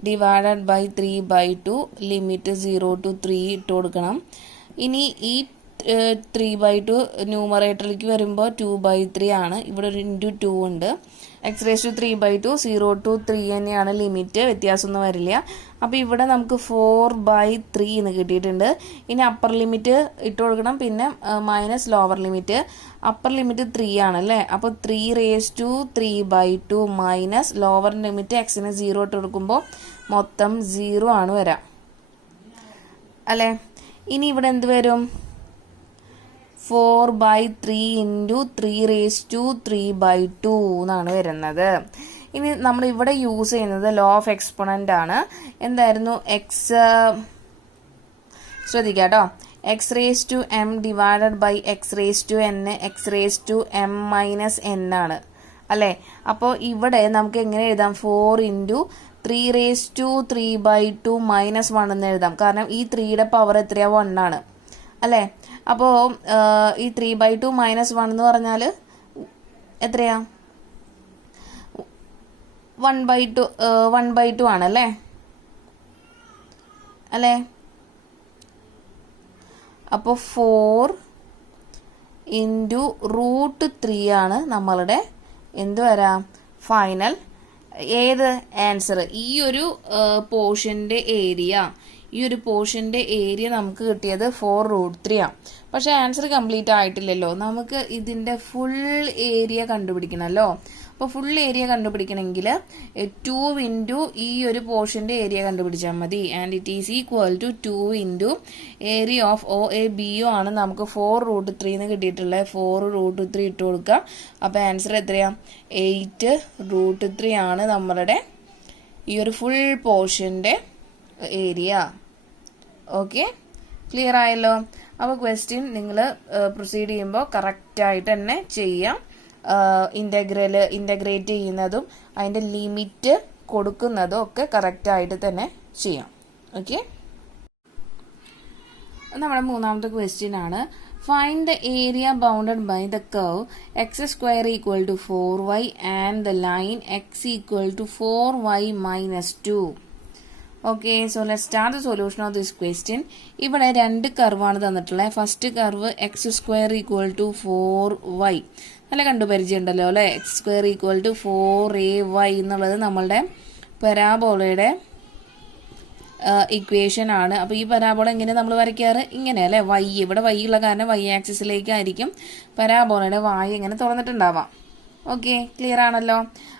ഡിവൈഡഡ് ബൈ 3/2 ലിമിറ്റ് 0 to 3 ഇട്ട് കൊടുക്കണം. ഇനി ഈ 3/2 ന്യൂമറേറ്ററിലേക്ക് വരുമ്പോൾ 2/3 ആണ്. ഇവിടെ ഒരു ഇൻറ്റു 2 ഉണ്ട്. എക്സ് റേസ് ടു 3/2 0 to 3 തന്നെയാണ് ലിമിറ്റ്, വ്യത്യാസമൊന്നും വരില്ല. അപ്പോൾ ഇവിടെ നമുക്ക് 4/3 എന്ന് കിട്ടിയിട്ടുണ്ട്. ഇനി അപ്പർ ലിമിറ്റ് ഇട്ട് കൊടുക്കണം, പിന്നെ minus lower limit. Upper limit 3 ആണല്ലേ, അപ്പോൾ 3 raise to 3/2 minus lower limit എക്സിന് 0 ഇട്ട് കൊടുക്കുമ്പോൾ മൊത്തം 0 ആണ് വരാം അല്ലേ. ഇനി ഇവിടെ എന്ത് വരും, 4/3 ഇൻറ്റു 3 റേസ് ടു 3/2 എന്നാണ് വരുന്നത്. ഇനി നമ്മൾ ഇവിടെ യൂസ് ചെയ്യുന്നത് ലോ ഓഫ് എക്സ്പോണൻ്റ് ആണ്. എന്തായിരുന്നു, എക്സ് ശ്രദ്ധിക്കുക കേട്ടോ, X raise to M divided by X raise to N, X raise to M minus N ആണ് അല്ലേ. അപ്പോൾ ഇവിടെ നമുക്ക് എങ്ങനെ എഴുതാം, 4 ഇൻറ്റു 3 റേസ് ടു 3/2 മൈനസ് 1 എന്ന് എഴുതാം. കാരണം ഈ 3യുടെ പവർ എത്രയാണ്, 1 ആണ് അല്ലേ. അപ്പോൾ ഈ 3/2 മൈനസ് 1 എന്ന് പറഞ്ഞാൽ എത്രയാ, 1/2 ആണല്ലേ അല്ലേ. അപ്പോൾ 4 ഇൻറ്റു റൂട്ട് 3 ആണ് നമ്മളുടെ എന്ത് വരാം, ഫൈനൽ ഏത് ആൻസർ. ഈ ഒരു പോർഷൻ്റെ ഏരിയ നമുക്ക് കിട്ടിയത് 4√3 ആണ്. പക്ഷെ ആൻസർ കംപ്ലീറ്റ് ആയിട്ടില്ലല്ലോ, നമുക്ക് ഇതിൻ്റെ ഫുൾ ഏരിയ കണ്ടുപിടിക്കണമല്ലോ. അപ്പോൾ ഫുൾ ഏരിയ കണ്ടുപിടിക്കണമെങ്കിൽ 2 ഇൻറ്റു ഈ ഒരു പോർഷൻ്റെ ഏരിയ കണ്ടുപിടിച്ചാൽ മതി. And it is equal to 2 into area of OABO ആണ് നമുക്ക് 4√3 എന്ന് കിട്ടിയിട്ടുള്ളത്. 4√3 ഇട്ട് കൊടുക്കുക. അപ്പോൾ ആൻസർ എത്രയാണ്, 8√3 ആണ് നമ്മളുടെ ഈ ഒരു ഫുൾ പോർഷൻ്റെ ഏരിയ. ഓക്കെ, ക്ലിയർ ആയല്ലോ. അപ്പോൾ ക്വസ്റ്റ്യൻ നിങ്ങൾ പ്രൊസീഡ് ചെയ്യുമ്പോൾ കറക്റ്റായിട്ട് തന്നെ ചെയ്യാം. ഇൻ്റഗ്രേറ്റ് ചെയ്യുന്നതും അതിൻ്റെ ലിമിറ്റ് കൊടുക്കുന്നതും ഒക്കെ കറക്റ്റായിട്ട് തന്നെ ചെയ്യാം. ഓക്കെ, നമ്മുടെ മൂന്നാമത്തെ ക്വസ്റ്റ്യൻ ആണ്. Find the area bounded by the curve x² equal to 4y and the line x equal to 4y minus 2. Okay, so let start the solution of this question. ഇവിടെ 2 കർവാണ് തന്നിട്ടുള്ളത്. First curve x² equal to 4y, നല്ല കണ്ടുപരിചയം ഉണ്ടല്ലോ അല്ലേ. x² equal to 4ay എന്നുള്ളത് നമ്മളുടെ പരാബോളയുടെ equation ആണ്. അപ്പോൾ ഈ പരാബോള എങ്ങനെ നമ്മൾ വരയ്ക്കാറ്, ഇങ്ങനെ അല്ലേ. y ഇവിടെ y ഉള്ള കാരണം y ആക്സിസിലേക്കായിരിക്കും പരാബോളയുടെ വായ ഇങ്ങനെ തുറന്നിട്ടുണ്ടാവാം. ഓക്കെ, ക്ലിയർ ആണല്ലോ.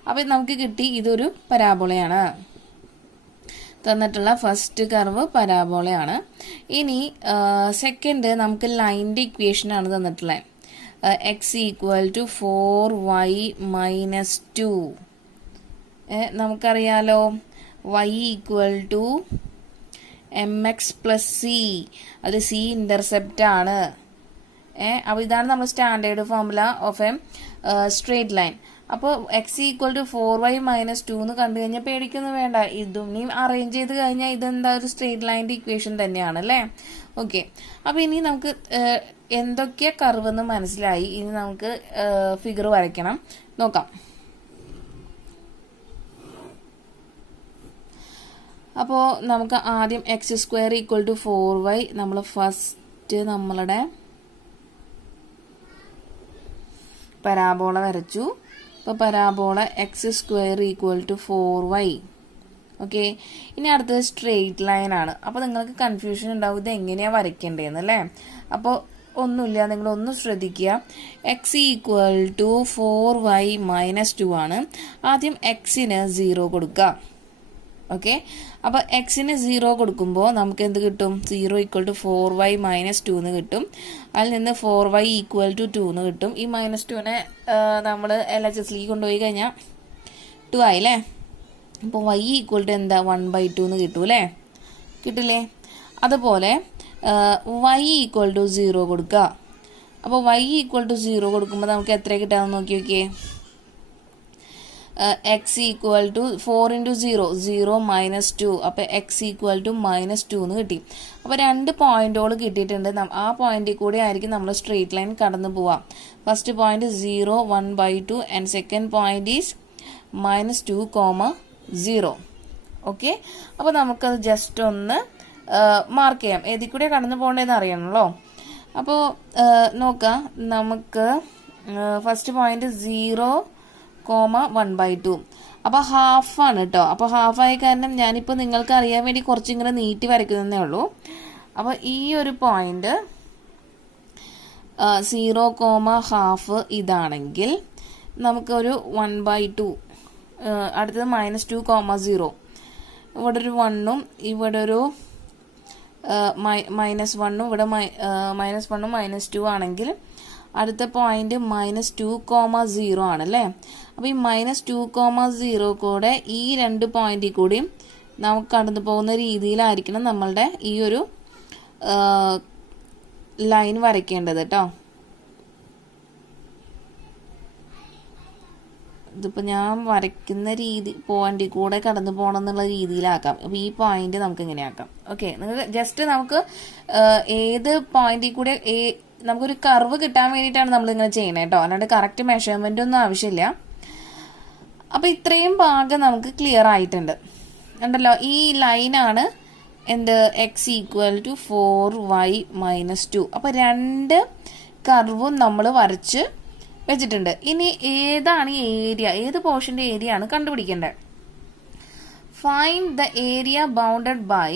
അപ്പോൾ നമുക്ക് കിട്ടി ഇതൊരു പരാബോളയാണ്. തന്നിട്ടുള്ള ഫസ്റ്റ് കർവ് പരാബോളയാണ്. ഇനി സെക്കൻഡ് നമുക്ക് ലൈൻ്റെ ഇക്വേഷൻ ആണ് തന്നിട്ടുള്ളത്. x equal to 4y minus 2. നമുക്കറിയാലോ y equal to mx plus c, അത് c ഇൻ്റർസെപ്റ്റ് ആണ്. അപ്പോൾ ഇതാണ് നമ്മൾ standard formula of a straight line. അപ്പോൾ എക്സ് ഈക്വൽ ടു 4y - 2 എന്ന് കണ്ടു കഴിഞ്ഞാൽ പേടിക്കൊന്നും വേണ്ട. ഇതും നീ അറേഞ്ച് ചെയ്ത് കഴിഞ്ഞാൽ ഇതെന്താ ഒരു സ്ട്രേറ്റ് ലൈൻ്റെ ഇക്വേഷൻ തന്നെയാണ് അല്ലേ. ഓക്കെ, അപ്പോൾ ഇനി നമുക്ക് എന്തൊക്കെയാ കർവ് എന്ന് മനസ്സിലായി. ഇനി നമുക്ക് ഫിഗർ വരയ്ക്കണം, നോക്കാം. അപ്പോൾ നമുക്ക് ആദ്യം x² = 4y നമ്മൾ ഫസ്റ്റ് നമ്മളുടെ പരാബോള വരച്ചു. അപ്പോൾ പരാബോള x² = 4y. ഓക്കെ, ഇനി അടുത്തത് സ്ട്രെയിറ്റ് ലൈൻ ആണ്. അപ്പോൾ നിങ്ങൾക്ക് കൺഫ്യൂഷൻ ഉണ്ടാവും ഇത് എങ്ങനെയാണ് വരയ്ക്കേണ്ടതെന്ന് അല്ലേ. അപ്പോൾ ഒന്നുമില്ല, നിങ്ങളൊന്ന് ശ്രദ്ധിക്കുക. x = 4y - 2 ആണ്. ആദ്യം x-ന് 0 കൊടുക്കുക. ഓക്കെ, അപ്പോൾ x-ന് 0 കൊടുക്കുമ്പോൾ നമുക്ക് എന്ത് കിട്ടും? 0 = 4y - 2 എന്ന് കിട്ടും. അതിൽ നിന്ന് 4y = 2 എന്ന് കിട്ടും. ഈ -2നെ നമ്മൾ LHSലേക്ക് കൊണ്ടുപോയി കഴിഞ്ഞാൽ 2 ആയില്ലേ. അപ്പോൾ y = എന്താ 1/2 എന്ന് കിട്ടും അല്ലേ, കിട്ടില്ലേ. അതുപോലെ y = 0 കൊടുക്കുക. അപ്പോൾ y = 0 കൊടുക്കുമ്പോൾ നമുക്ക് എത്ര കിട്ടാമെന്ന് നോക്കി നോക്കിയേ. x = 4 × 0 0 - 2. അപ്പോൾ x = -2 എന്ന് കിട്ടി. അപ്പോൾ 2 പോയിന്റുകൾ കിട്ടിയിട്ടുണ്ട്. ആ പോയിന്റിൽ കൂടെ ആയിരിക്കും നമ്മൾ സ്ട്രെയിറ്റ് ലൈൻ കടന്നു പോവാം. First point 0 1/2 and second point is -2, 0. Okay, അപ്പോൾ നമുക്കത് ജസ്റ്റ് ഒന്ന് മാർക്ക് ചെയ്യാം. ഏതിൽ കൂടെ കടന്നു പോകേണ്ടതെന്ന് അറിയണമല്ലോ. അപ്പോൾ നോക്കാം, നമുക്ക് ഫസ്റ്റ് പോയിന്റ് 0, 1/2. അപ്പോൾ ഹാഫാണ് കേട്ടോ. അപ്പോൾ ഹാഫായ കാരണം ഞാനിപ്പോൾ നിങ്ങൾക്ക് അറിയാൻ വേണ്ടി കുറച്ചിങ്ങനെ നീട്ടി വരയ്ക്കുന്നതേ ഉള്ളൂ. അപ്പോൾ ഈ ഒരു പോയിന്റ് 0, ½ ഇതാണെങ്കിൽ നമുക്കൊരു 1/2. അടുത്തത് -2, 0. ഇവിടെ ഒരു 1ഉം ഇവിടെ ഒരു -1ഉം ഇവിടെ -1ഉം -2 ആണെങ്കിൽ അടുത്ത പോയിന്റ് -2, 0 ആണല്ലേ. അപ്പോൾ ഈ -2, 0 കൂടെ ഈ 2 പോയിന്റിൽ കൂടിയും നമുക്ക് കടന്നു പോകുന്ന രീതിയിലായിരിക്കണം നമ്മളുടെ ഈ ഒരു ലൈൻ വരയ്ക്കേണ്ടത് കേട്ടോ. ഇതിപ്പോൾ ഞാൻ വരയ്ക്കുന്ന രീതി പോയിന്റിൽ കൂടെ കടന്നു പോകണം എന്നുള്ള രീതിയിലാക്കാം. അപ്പോൾ ഈ പോയിന്റ് നമുക്ക് ഇങ്ങനെ ആക്കാം. ഓക്കെ, നിങ്ങൾക്ക് ജസ്റ്റ് നമുക്ക് ഏത് പോയിന്റിൽ കൂടെ നമുക്കൊരു കർവ് കിട്ടാൻ വേണ്ടിയിട്ടാണ് നമ്മളിങ്ങനെ ചെയ്യണത് കേട്ടോ, അല്ലാണ്ട് കറക്റ്റ് മെഷർമെൻ്റ് ഒന്നും ആവശ്യമില്ല. അപ്പോൾ ഇത്രയും ഭാഗം നമുക്ക് ക്ലിയർ ആയിട്ടുണ്ട് ഉണ്ടല്ലോ. ഈ ലൈനാണ് എന്ത് x = 4y - 2. അപ്പോൾ 2 കർവും നമ്മൾ വരച്ച് വെച്ചിട്ടുണ്ട്. ഇനി ഏതാണ് ഈ ഏരിയ, ഏത് പോർഷൻ്റെ ഏരിയ ആണ് കണ്ടുപിടിക്കേണ്ടത്. Find the area bounded by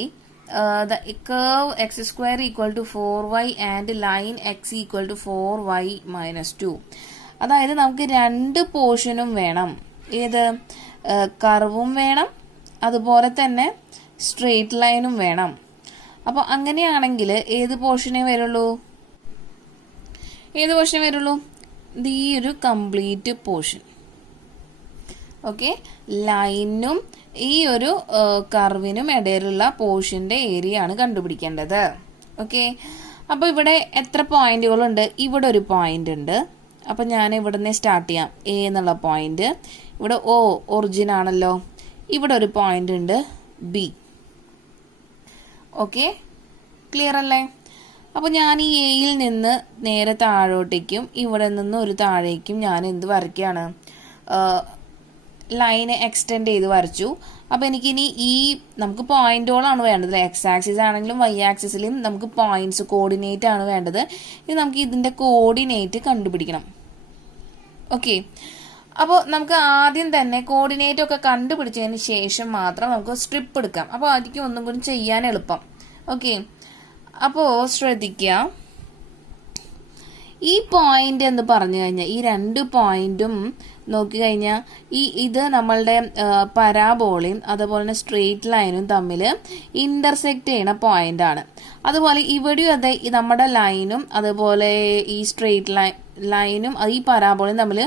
the curve x² = 4y and line x = 4y - 2. അതായത് നമുക്ക് 2 പോർഷനും വേണം. ഏത് കർവും വേണം, അതുപോലെ തന്നെ സ്ട്രെയിറ്റ് ലൈനും വേണം. അപ്പോൾ അങ്ങനെയാണെങ്കിൽ ഏത് പോർഷനേ വരുള്ളൂ? ഈ ഒരു കംപ്ലീറ്റ് പോർഷൻ. ഓക്കെ, ലൈനും ഈ ഒരു കർവിനും ഇടയിലുള്ള പോർഷൻ്റെ ഏരിയ ആണ് കണ്ടുപിടിക്കേണ്ടത്. ഓക്കെ, അപ്പോൾ ഇവിടെ എത്ര പോയിന്റുകളുണ്ട്? ഇവിടെ ഒരു പോയിന്റ് ഉണ്ട്. അപ്പോൾ ഞാൻ ഇവിടെ നിന്ന് സ്റ്റാർട്ട് ചെയ്യാം. എ എന്നുള്ള പോയിന്റ്, ഇവിടെ O ഒറിജിൻ ആണല്ലോ. ഇവിടെ ഒരു പോയിന്റ് ഉണ്ട് B. ഓക്കെ, ക്ലിയർ അല്ലേ? അപ്പോൾ ഞാൻ ഈ എയിൽ നിന്ന് നേരെ താഴോട്ടേക്കും ഇവിടെ നിന്ന് ഒരു താഴേക്കും ഞാൻ എന്ത് വരയ്ക്കുകയാണ്? ലൈന് എക്സ്റ്റെൻഡ് ചെയ്ത് വരച്ചു. അപ്പോൾ എനിക്കിനി നമുക്ക് പോയിന്റുകളാണ് വേണ്ടത്. എക്സ് ആക്സിസ് ആണെങ്കിലും y ആക്സിസിലും നമുക്ക് പോയിന്റ്സ് കോർഡിനേറ്റ് ആണ് വേണ്ടത്. ഇനി നമുക്ക് ഇതിൻ്റെ കോർഡിനേറ്റ് കണ്ടുപിടിക്കണം. ഓക്കെ, അപ്പോൾ നമുക്ക് ആദ്യം തന്നെ കോർഡിനേറ്റ് ഒക്കെ കണ്ടുപിടിച്ചതിന് ശേഷം മാത്രം നമുക്ക് സ്ട്രിപ്പ് എടുക്കാം. അപ്പോൾ ആയിരിക്കും ഒന്നും കൂടി ചെയ്യാൻ എളുപ്പം. ഓക്കെ, അപ്പോൾ ശ്രദ്ധിക്കുക, ഈ പോയിന്റ് എന്ന് പറഞ്ഞു കഴിഞ്ഞാൽ ഈ 2 പോയിന്റും നോക്കിക്കഴിഞ്ഞാൽ ഇത് നമ്മളുടെ പരാബോളയും അതുപോലെ തന്നെ സ്ട്രെയിറ്റ് ലൈനും തമ്മിൽ ഇന്റർസെക്റ്റ് ചെയ്യുന്ന പോയിന്റ് ആണ്. അതുപോലെ ഇവിടെയും അതെ, നമ്മുടെ ലൈനും അതുപോലെ ഈ സ്ട്രെയിറ്റ് ലൈനും ഈ പരാബോളയും തമ്മിൽ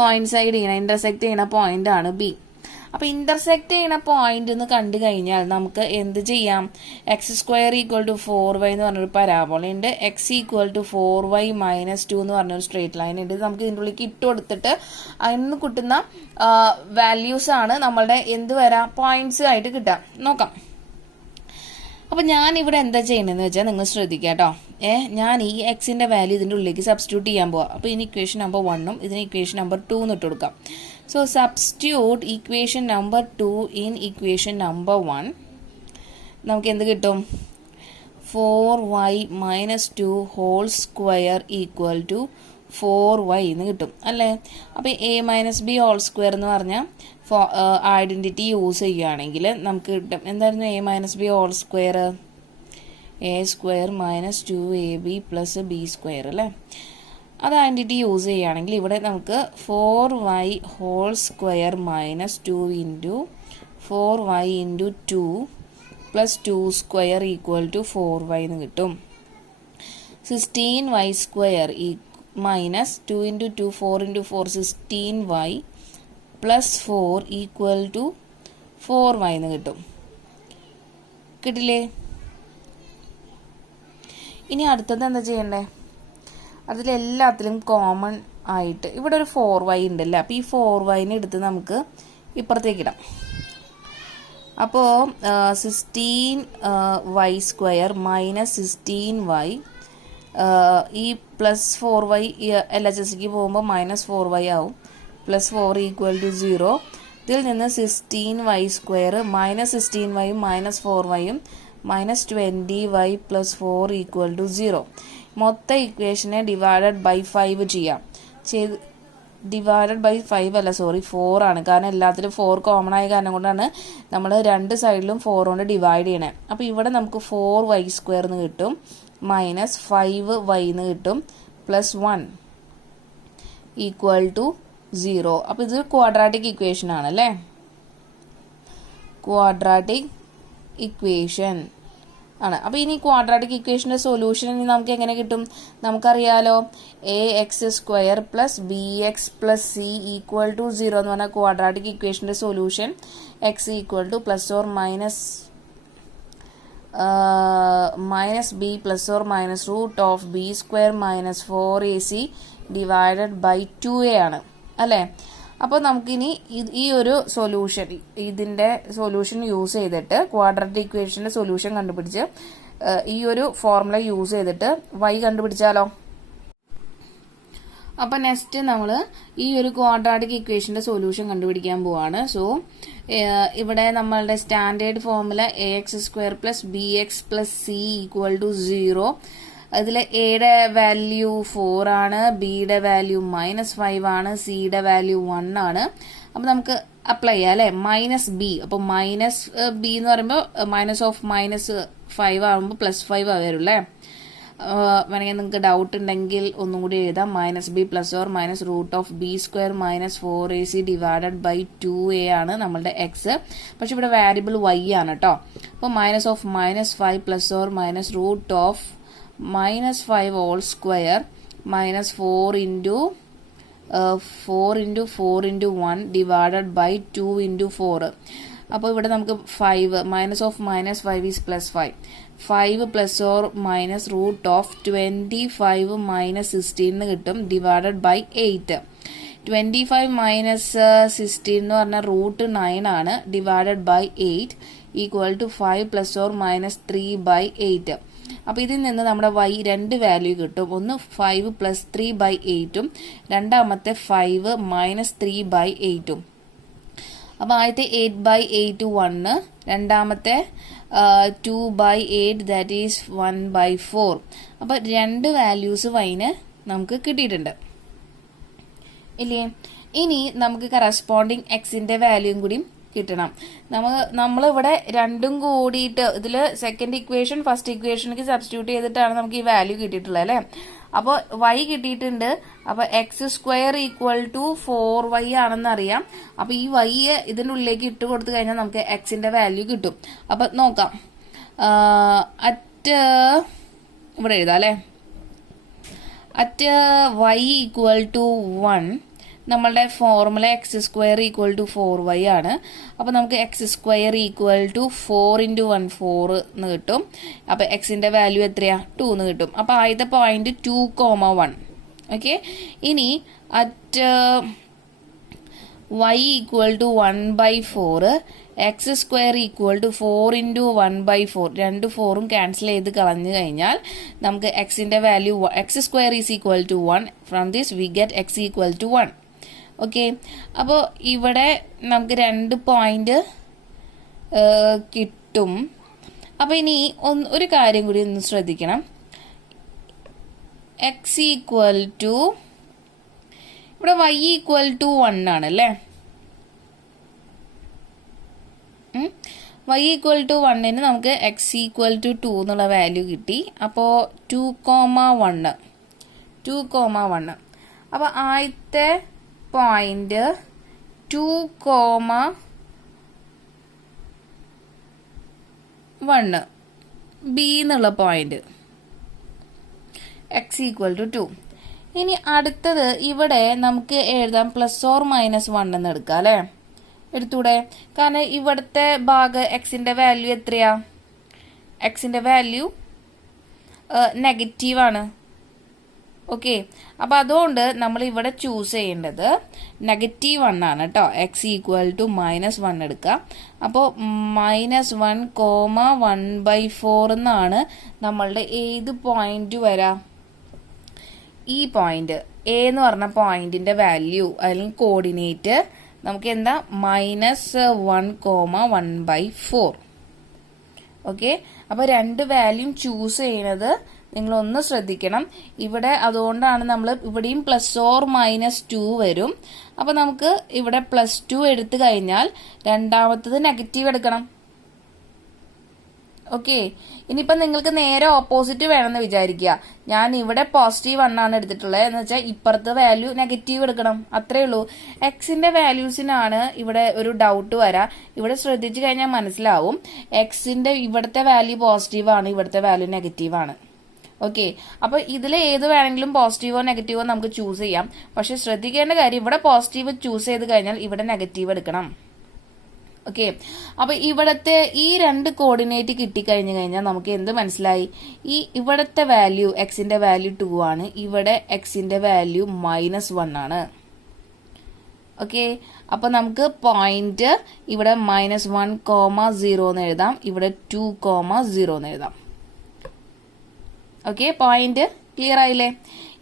കോയിൻസൈഡ് ചെയ്യണ ഇന്റർസെക്റ്റ് ചെയ്യണ പോയിന്റ് ആണ് B. അപ്പോൾ ഇന്റർസെക്ട് ചെയ്യുന്ന പോയിന്റ് എന്ന് കണ്ടു കഴിഞ്ഞാൽ നമുക്ക് എന്ത് ചെയ്യാം? x² = 4y എന്ന് പറഞ്ഞൊരു പരാബോള ഉണ്ട്, x = 4y - 2 എന്ന് പറഞ്ഞൊരു സ്ട്രേറ്റ് ലൈൻ ഉണ്ട്. നമുക്ക് ഇതിൻ്റെ ഉള്ളിലേക്ക് ഇട്ട് കൊടുത്തിട്ട് അതിന് കിട്ടുന്ന വാല്യൂസ് ആണ് നമ്മളുടെ എന്ത് വരാം? പോയിന്റ്സ് ആയിട്ട് കിട്ടുക. നോക്കാം. അപ്പോൾ ഞാൻ ഇവിടെ എന്താ ചെയ്യണമെന്ന് വെച്ചാൽ നിങ്ങൾ ശ്രദ്ധിക്കുക കേട്ടോ. ഞാൻ ഈ എക്സിൻ്റെ വാല്യൂ ഇതിൻ്റെ ഉള്ളിലേക്ക് സബ്സ്റ്റിറ്റ്യൂട്ട് ചെയ്യാൻ പോവാം. അപ്പോൾ ഇതിന് ഇക്വേഷൻ നമ്പർ 1ഉം ഇതിന് ഇക്വേഷൻ നമ്പർ 2 എന്ന് ഇട്ട് കൊടുക്കാം. So substitute equation number 2 in equation number 1. നമുക്ക് എന്ത് കിട്ടും? 4y - 2 ഹോൾ സ്ക്വയർ = 4y എന്ന് കിട്ടും അല്ലേ? അപ്പോൾ a - b ഹോൾ സ്ക്വയർ എന്ന് പറഞ്ഞാൽ ഐഡൻറ്റിറ്റി യൂസ് ചെയ്യുകയാണെങ്കിൽ നമുക്ക് കിട്ടും. എന്തായിരുന്നു a - b whole square? a² - 2ab + b² അല്ലേ? അത് ഐഡൻറ്റിറ്റി യൂസ് ചെയ്യുകയാണെങ്കിൽ ഇവിടെ നമുക്ക് 4y whole square - 2 × 4y × 2 + 2² = 4y എന്ന് കിട്ടും. 16y² - 2 × 2 4 × 4 16y + 4 = 4y എന്ന് കിട്ടും. കിട്ടില്ലേ? ഇനി അടുത്തത് എന്താ ചെയ്യണ്ടേ? അതിലെല്ലാത്തിലും കോമൺ ആയിട്ട് ഇവിടെ ഒരു 4y ഉണ്ടല്ലേ. അപ്പോൾ ഈ 4yനെ എടുത്ത് നമുക്ക് ഇപ്പുറത്തേക്ക് ഇടാം. അപ്പോൾ 16y² - 16y ഈ +4y LHSക്ക് പോകുമ്പോൾ -4y ആവും. +4 = 0. ഇതിൽ നിന്ന് 16y² - 16y -4y -20y + 4 = 0. മൊത്തം ഇക്വേഷനെ ഡിവൈഡഡ് ബൈ 5 ചെയ്യാം. ഡിവൈഡഡ് ബൈ 5 അല്ല, സോറി 4 ആണ്. കാരണം എല്ലാത്തിലും 4 കോമൺ ആയ കാരണം കൊണ്ടാണ് നമ്മൾ രണ്ട് സൈഡിലും 4 കൊണ്ട് ഡിവൈഡ് ചെയ്യണേ. അപ്പോൾ ഇവിടെ നമുക്ക് 4y² എന്ന് കിട്ടും, -5y എന്ന് കിട്ടും, +1 = 0. അപ്പോൾ ഇത് ക്വാഡ്രാറ്റിക് ഇക്വേഷൻ ആണല്ലേ? ക്വാഡ്രാറ്റിക് ഇക്വേഷൻ ആണ്. അപ്പോൾ ഇനി ക്വാഡ്രാറ്റിക് ഇക്വേഷൻ്റെ സൊല്യൂഷൻ നമുക്ക് എങ്ങനെ കിട്ടും? നമുക്കറിയാലോ, ax² + bx + c = 0 എന്ന് പറഞ്ഞാൽ quadratic ഇക്വേഷൻ്റെ solution x = ±b ± 2b² - 4ac / 2a ആണ് അല്ലേ? അപ്പോൾ നമുക്കിനി ഈ ഒരു സൊല്യൂഷൻ, ഇതിൻ്റെ സൊല്യൂഷൻ യൂസ് ചെയ്തിട്ട് ക്വാഡ്രാറ്റിക് ഇക്വേഷൻ്റെ സൊല്യൂഷൻ കണ്ടുപിടിച്ച് ഈ ഒരു ഫോർമുല യൂസ് ചെയ്തിട്ട് y കണ്ടുപിടിച്ചാലോ? അപ്പോൾ നെക്സ്റ്റ് നമ്മൾ ഈ ഒരു ക്വാഡ്രാറ്റിക് ഇക്വേഷൻ്റെ സൊല്യൂഷൻ കണ്ടുപിടിക്കാൻ പോവാണ്. സോ ഇവിടെ നമ്മളുടെ standard formula ax² + bx + c = 0. അതിൽ എയുടെ വാല്യൂ 4 ആണ്, ബിയുടെ വാല്യൂ -5 ആണ്, സിയുടെ വാല്യൂ 1 ആണ്. അപ്പോൾ നമുക്ക് അപ്ലൈ ചെയ്യാം അല്ലേ? -b. അപ്പോൾ -b എന്ന് പറയുമ്പോൾ -5 ആകുമ്പോൾ +5 വരും അല്ലേ? വേണമെങ്കിൽ നിങ്ങൾക്ക് ഡൗട്ട് ഉണ്ടെങ്കിൽ ഒന്നും കൂടി എഴുതാം. -b ± √b² - 4ac / 2a ആണ് നമ്മളുടെ x. പക്ഷെ ഇവിടെ വാരിയബിൾ y ആണ് കേട്ടോ. അപ്പോൾ -5 ± √(-5 whole square) - 4 × 4 × 1 / 2 × 4. അപ്പോൾ ഇവിടെ നമുക്ക് 5 -5 is +5. 5 ± √(25 - 16) എന്ന് കിട്ടും, /8. 25 - 16 എന്ന് പറഞ്ഞാൽ √9 ആണ്, /8 = 5 ± 3/8. അപ്പോൾ ഇതിൽ നിന്ന് നമ്മുടെ y രണ്ട് വാല്യൂ കിട്ടും. ഒന്ന് 5 + 3/8ഉം രണ്ടാമത്തെ 5 - 3/8ഉം. അപ്പോൾ ആദ്യത്തെ 8/8 1, രണ്ടാമത്തെ 2/8 ദാറ്റ് ഈസ് 1/4. അപ്പോൾ രണ്ട് വാല്യൂസ് വൈന് നമുക്ക് കിട്ടിയിട്ടുണ്ട് ഇല്ലേ? ഇനി നമുക്ക് കറസ്പോണ്ടിങ് എക്സിൻ്റെ വാല്യൂയും കൂടി കിട്ടണം. നമ്മളിവിടെ രണ്ടും കൂടിയിട്ട് ഇതിൽ സെക്കൻഡ് ഇക്വേഷൻ ഫസ്റ്റ് ഇക്വേഷനിലേക്ക് സബ്സ്റ്റിറ്റ്യൂട്ട് ചെയ്തിട്ടാണ് നമുക്ക് ഈ വാല്യൂ കിട്ടിയിട്ടുള്ളത് അല്ലേ? അപ്പോൾ y കിട്ടിയിട്ടുണ്ട്. അപ്പോൾ x² = 4y ആണെന്ന് അറിയാം. അപ്പോൾ ഈ y ഇതിൻ്റെ ഉള്ളിലേക്ക് ഇട്ട് കൊടുത്തു കഴിഞ്ഞാൽ നമുക്ക് എക്സിൻ്റെ വാല്യൂ കിട്ടും. അപ്പോൾ നോക്കാം. ഇവിടെ എഴുതാം അല്ലേ? at y = 1 നമ്മളുടെ formula X square equal to 4y ആണ്. അപ്പോൾ നമുക്ക് എക്സ് സ്ക്വയർ ഈക്വൽ ടു 4 × 1 4 എന്ന് കിട്ടും. അപ്പോൾ എക്സിന്റെ വാല്യൂ എത്രയാ 2 എന്ന് കിട്ടും. അപ്പോൾ ആദ്യത്തെ പോയിന്റ് 2,1. ഓക്കെ, ഇനി at y equal to 1/4 X square equal to 4 × 1/4 രണ്ട് 4ഉം ക്യാൻസൽ ചെയ്ത് കളഞ്ഞു കഴിഞ്ഞാൽ നമുക്ക് എക്സിന്റെ value X square is equal to 1. From this we get X equal to 1. Okay, അപ്പോൾ ഇവിടെ നമുക്ക് 2 പോയിന്റ് കിട്ടും. അപ്പോൾ ഇനി ഒരു കാര്യം കൂടി ഒന്ന് ശ്രദ്ധിക്കണം. എക്സ് ഈക്വൽ ടു ഇവിടെ y ഈക്വൽ ടു 1 ആണ് അല്ലേ. y ഈക്വൽ ടു 1ന് നമുക്ക് x ഈക്വൽ ടു 2 എന്നുള്ള വാല്യൂ കിട്ടി. അപ്പോൾ 2,1. അപ്പോൾ ആദ്യത്തെ പോയിന്റ് 2,1 ബി എന്നുള്ള പോയിന്റ് x ഈക്വൽ ടു 2. ഇനി അടുത്തത് ഇവിടെ നമുക്ക് എഴുതാം +or-1 എന്ന് എടുക്കാം അല്ലേ. എടുത്തൂടെ? കാരണം ഇവിടുത്തെ ഭാഗം എക്സിന്റെ വാല്യൂ എത്രയാ? എക്സിന്റെ വാല്യൂ നെഗറ്റീവാണ്. ഓക്കെ, അപ്പോൾ അതുകൊണ്ട് നമ്മൾ ഇവിടെ ചൂസ് ചെയ്യേണ്ടത് -1 ആണ് കേട്ടോ. എക്സ് ഈക്വൽ ടു -1 എടുക്കുക. അപ്പോൾ -1, 1/4 എന്നാണ് നമ്മളുടെ ഏത് പോയിന്റ് വരാം? ഈ പോയിന്റ് എ എന്ന് പറഞ്ഞ പോയിന്റിന്റെ വാല്യൂ അല്ലെങ്കിൽ കോർഡിനേറ്റ് നമുക്ക് എന്താ -1, 1/4. ഓക്കെ, അപ്പോൾ രണ്ട് വാല്യൂ ചൂസ് ചെയ്യുന്നത് നിങ്ങളൊന്ന് ശ്രദ്ധിക്കണം. ഇവിടെ അതുകൊണ്ടാണ് നമ്മൾ ഇവിടെയും +or-2 വരും. അപ്പോൾ നമുക്ക് ഇവിടെ +2 എടുത്തു കഴിഞ്ഞാൽ രണ്ടാമത്തത് നെഗറ്റീവ് എടുക്കണം. ഓക്കെ, ഇനിയിപ്പം നിങ്ങൾക്ക് നേരെ ഓപ്പോസിറ്റ് വേണമെന്ന് വിചാരിക്കുക. ഞാൻ ഇവിടെ +1 ആണ് എടുത്തിട്ടുള്ളത് എന്ന് വെച്ചാൽ ഇപ്പുറത്തെ വാല്യൂ നെഗറ്റീവ് എടുക്കണം. അത്രേ ഉള്ളൂ. എക്സിന്റെ വാല്യൂസിനാണ് ഇവിടെ ഒരു ഡൗട്ട് വരാം. ഇവിടെ ശ്രദ്ധിച്ചു കഴിഞ്ഞാൽ മനസ്സിലാവും എക്സിന്റെ ഇവിടുത്തെ വാല്യൂ പോസിറ്റീവാണ്, ഇവിടുത്തെ വാല്യൂ നെഗറ്റീവാണ്. ഓക്കെ, അപ്പോൾ ഇതിൽ ഏത് വേണമെങ്കിലും പോസിറ്റീവോ നെഗറ്റീവോ നമുക്ക് ചൂസ് ചെയ്യാം. പക്ഷെ ശ്രദ്ധിക്കേണ്ട കാര്യം ഇവിടെ പോസിറ്റീവ് ചൂസ് ചെയ്ത് കഴിഞ്ഞാൽ ഇവിടെ നെഗറ്റീവ് എടുക്കണം. ഓക്കെ, അപ്പൊ ഇവിടത്തെ ഈ രണ്ട് കോർഡിനേറ്റ് കിട്ടിക്കഴിഞ്ഞു കഴിഞ്ഞാൽ നമുക്ക് എന്ത് മനസ്സിലായി? ഇവിടത്തെ വാല്യൂ എക്സിന്റെ വാല്യൂ 2 ആണ്, ഇവിടെ എക്സിന്റെ വാല്യൂ -1 ആണ്. ഓക്കെ, അപ്പൊ നമുക്ക് പോയിന്റ് ഇവിടെ -1,0 എന്ന് എഴുതാം, ഇവിടെ 2,0 എന്ന് എഴുതാം. ഓക്കെ, പോയിന്റ് ക്ലിയർ ആയില്ലേ?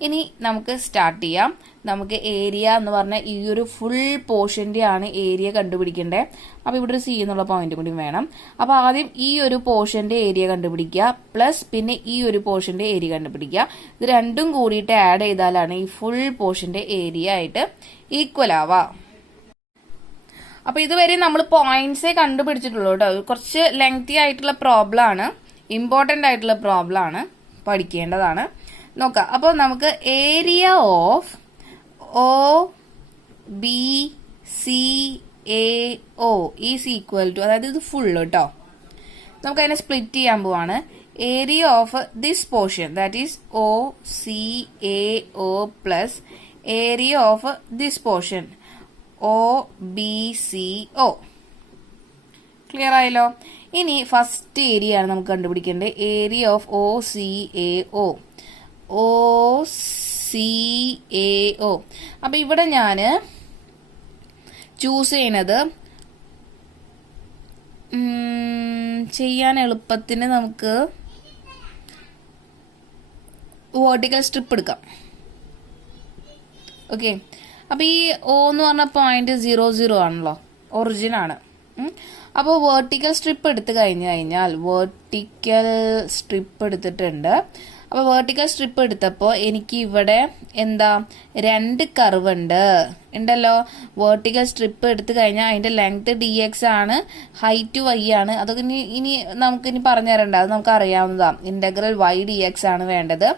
ഇനി നമുക്ക് സ്റ്റാർട്ട് ചെയ്യാം. നമുക്ക് ഏരിയ എന്ന് പറഞ്ഞാൽ ഈ ഒരു ഫുൾ പോർഷന്റെ ആണ് ഏരിയ കണ്ടുപിടിക്കേണ്ടത്. അപ്പോൾ ഇവിടെ ഒരു സി എന്നുള്ള പോയിന്റ് കൂടി വേണം. അപ്പോൾ ആദ്യം ഈ ഒരു പോർഷന്റെ ഏരിയ കണ്ടുപിടിക്കുക, പ്ലസ് പിന്നെ ഈ ഒരു പോർഷന്റെ ഏരിയ കണ്ടുപിടിക്കുക. ഇത് രണ്ടും കൂടിയിട്ട് ആഡ് ചെയ്താലാണ് ഈ ഫുൾ പോർഷന്റെ ഏരിയ ആയിട്ട് ഈക്വൽ ആവുക. അപ്പോൾ ഇതുവരെ നമ്മൾ പോയിന്റ്സേ കണ്ടുപിടിച്ചിട്ടുള്ളൂ കേട്ടോ. കുറച്ച് ലെങ്തി ആയിട്ടുള്ള പ്രോബ്ലം ആണ്, ഇമ്പോർട്ടന്റ് ആയിട്ടുള്ള പ്രോബ്ലം ആണ്, പഠിക്കേണ്ടതാണ്. നോക്കാം. അപ്പോൾ നമുക്ക് area of OBCAO is equal to, അതായത് ഇത് ഫുൾ കേട്ടോ, നമുക്ക് അതിനെ സ്പ്ലിറ്റ് ചെയ്യാൻ പോവാണ്. Area of this portion that is OCAO plus area of this portion OBCO. Clear ആയല്ലോ? ഇനി ഫസ്റ്റ് ഏരിയ ആണ് നമുക്ക് കണ്ടുപിടിക്കേണ്ടത്. Area of OCAO. അപ്പൊ ഇവിടെ ഞാൻ ചൂസ് ചെയ്യണത് ചെയ്യാൻ എളുപ്പത്തിന് നമുക്ക് വേർട്ടിക്കൽ സ്ട്രിപ്പ് എടുക്കാം. ഓക്കെ, അപ്പൊ ഈ O എന്ന് പറഞ്ഞ പോയിന്റ് 0,0 ആണല്ലോ, ഒറിജിൻ ആണ്. അപ്പോൾ വേർട്ടിക്കൽ സ്ട്രിപ്പ് എടുത്തു കഴിഞ്ഞാൽ വേർട്ടിക്കൽ സ്ട്രിപ്പ് എടുത്തിട്ടുണ്ട്. അപ്പോൾ വേർട്ടിക്കൽ സ്ട്രിപ്പ് എടുത്തപ്പോൾ എനിക്ക് ഇവിടെ എന്താ 2 കർവ് ഉണ്ടല്ലോ. വേർട്ടിക്കൽ സ്ട്രിപ്പ് എടുത്തു കഴിഞ്ഞാൽ അതിന്റെ ലെങ്ത് dx ആണ്, ഹൈറ്റ് y ആണ്. അതൊക്കെ ഇനി നമുക്കിനി പറഞ്ഞു തരണ്ട, അത് നമുക്ക് അറിയാവുന്നതാണ്. ഇന്റഗ്രൽ y dx ആണ് വേണ്ടത്.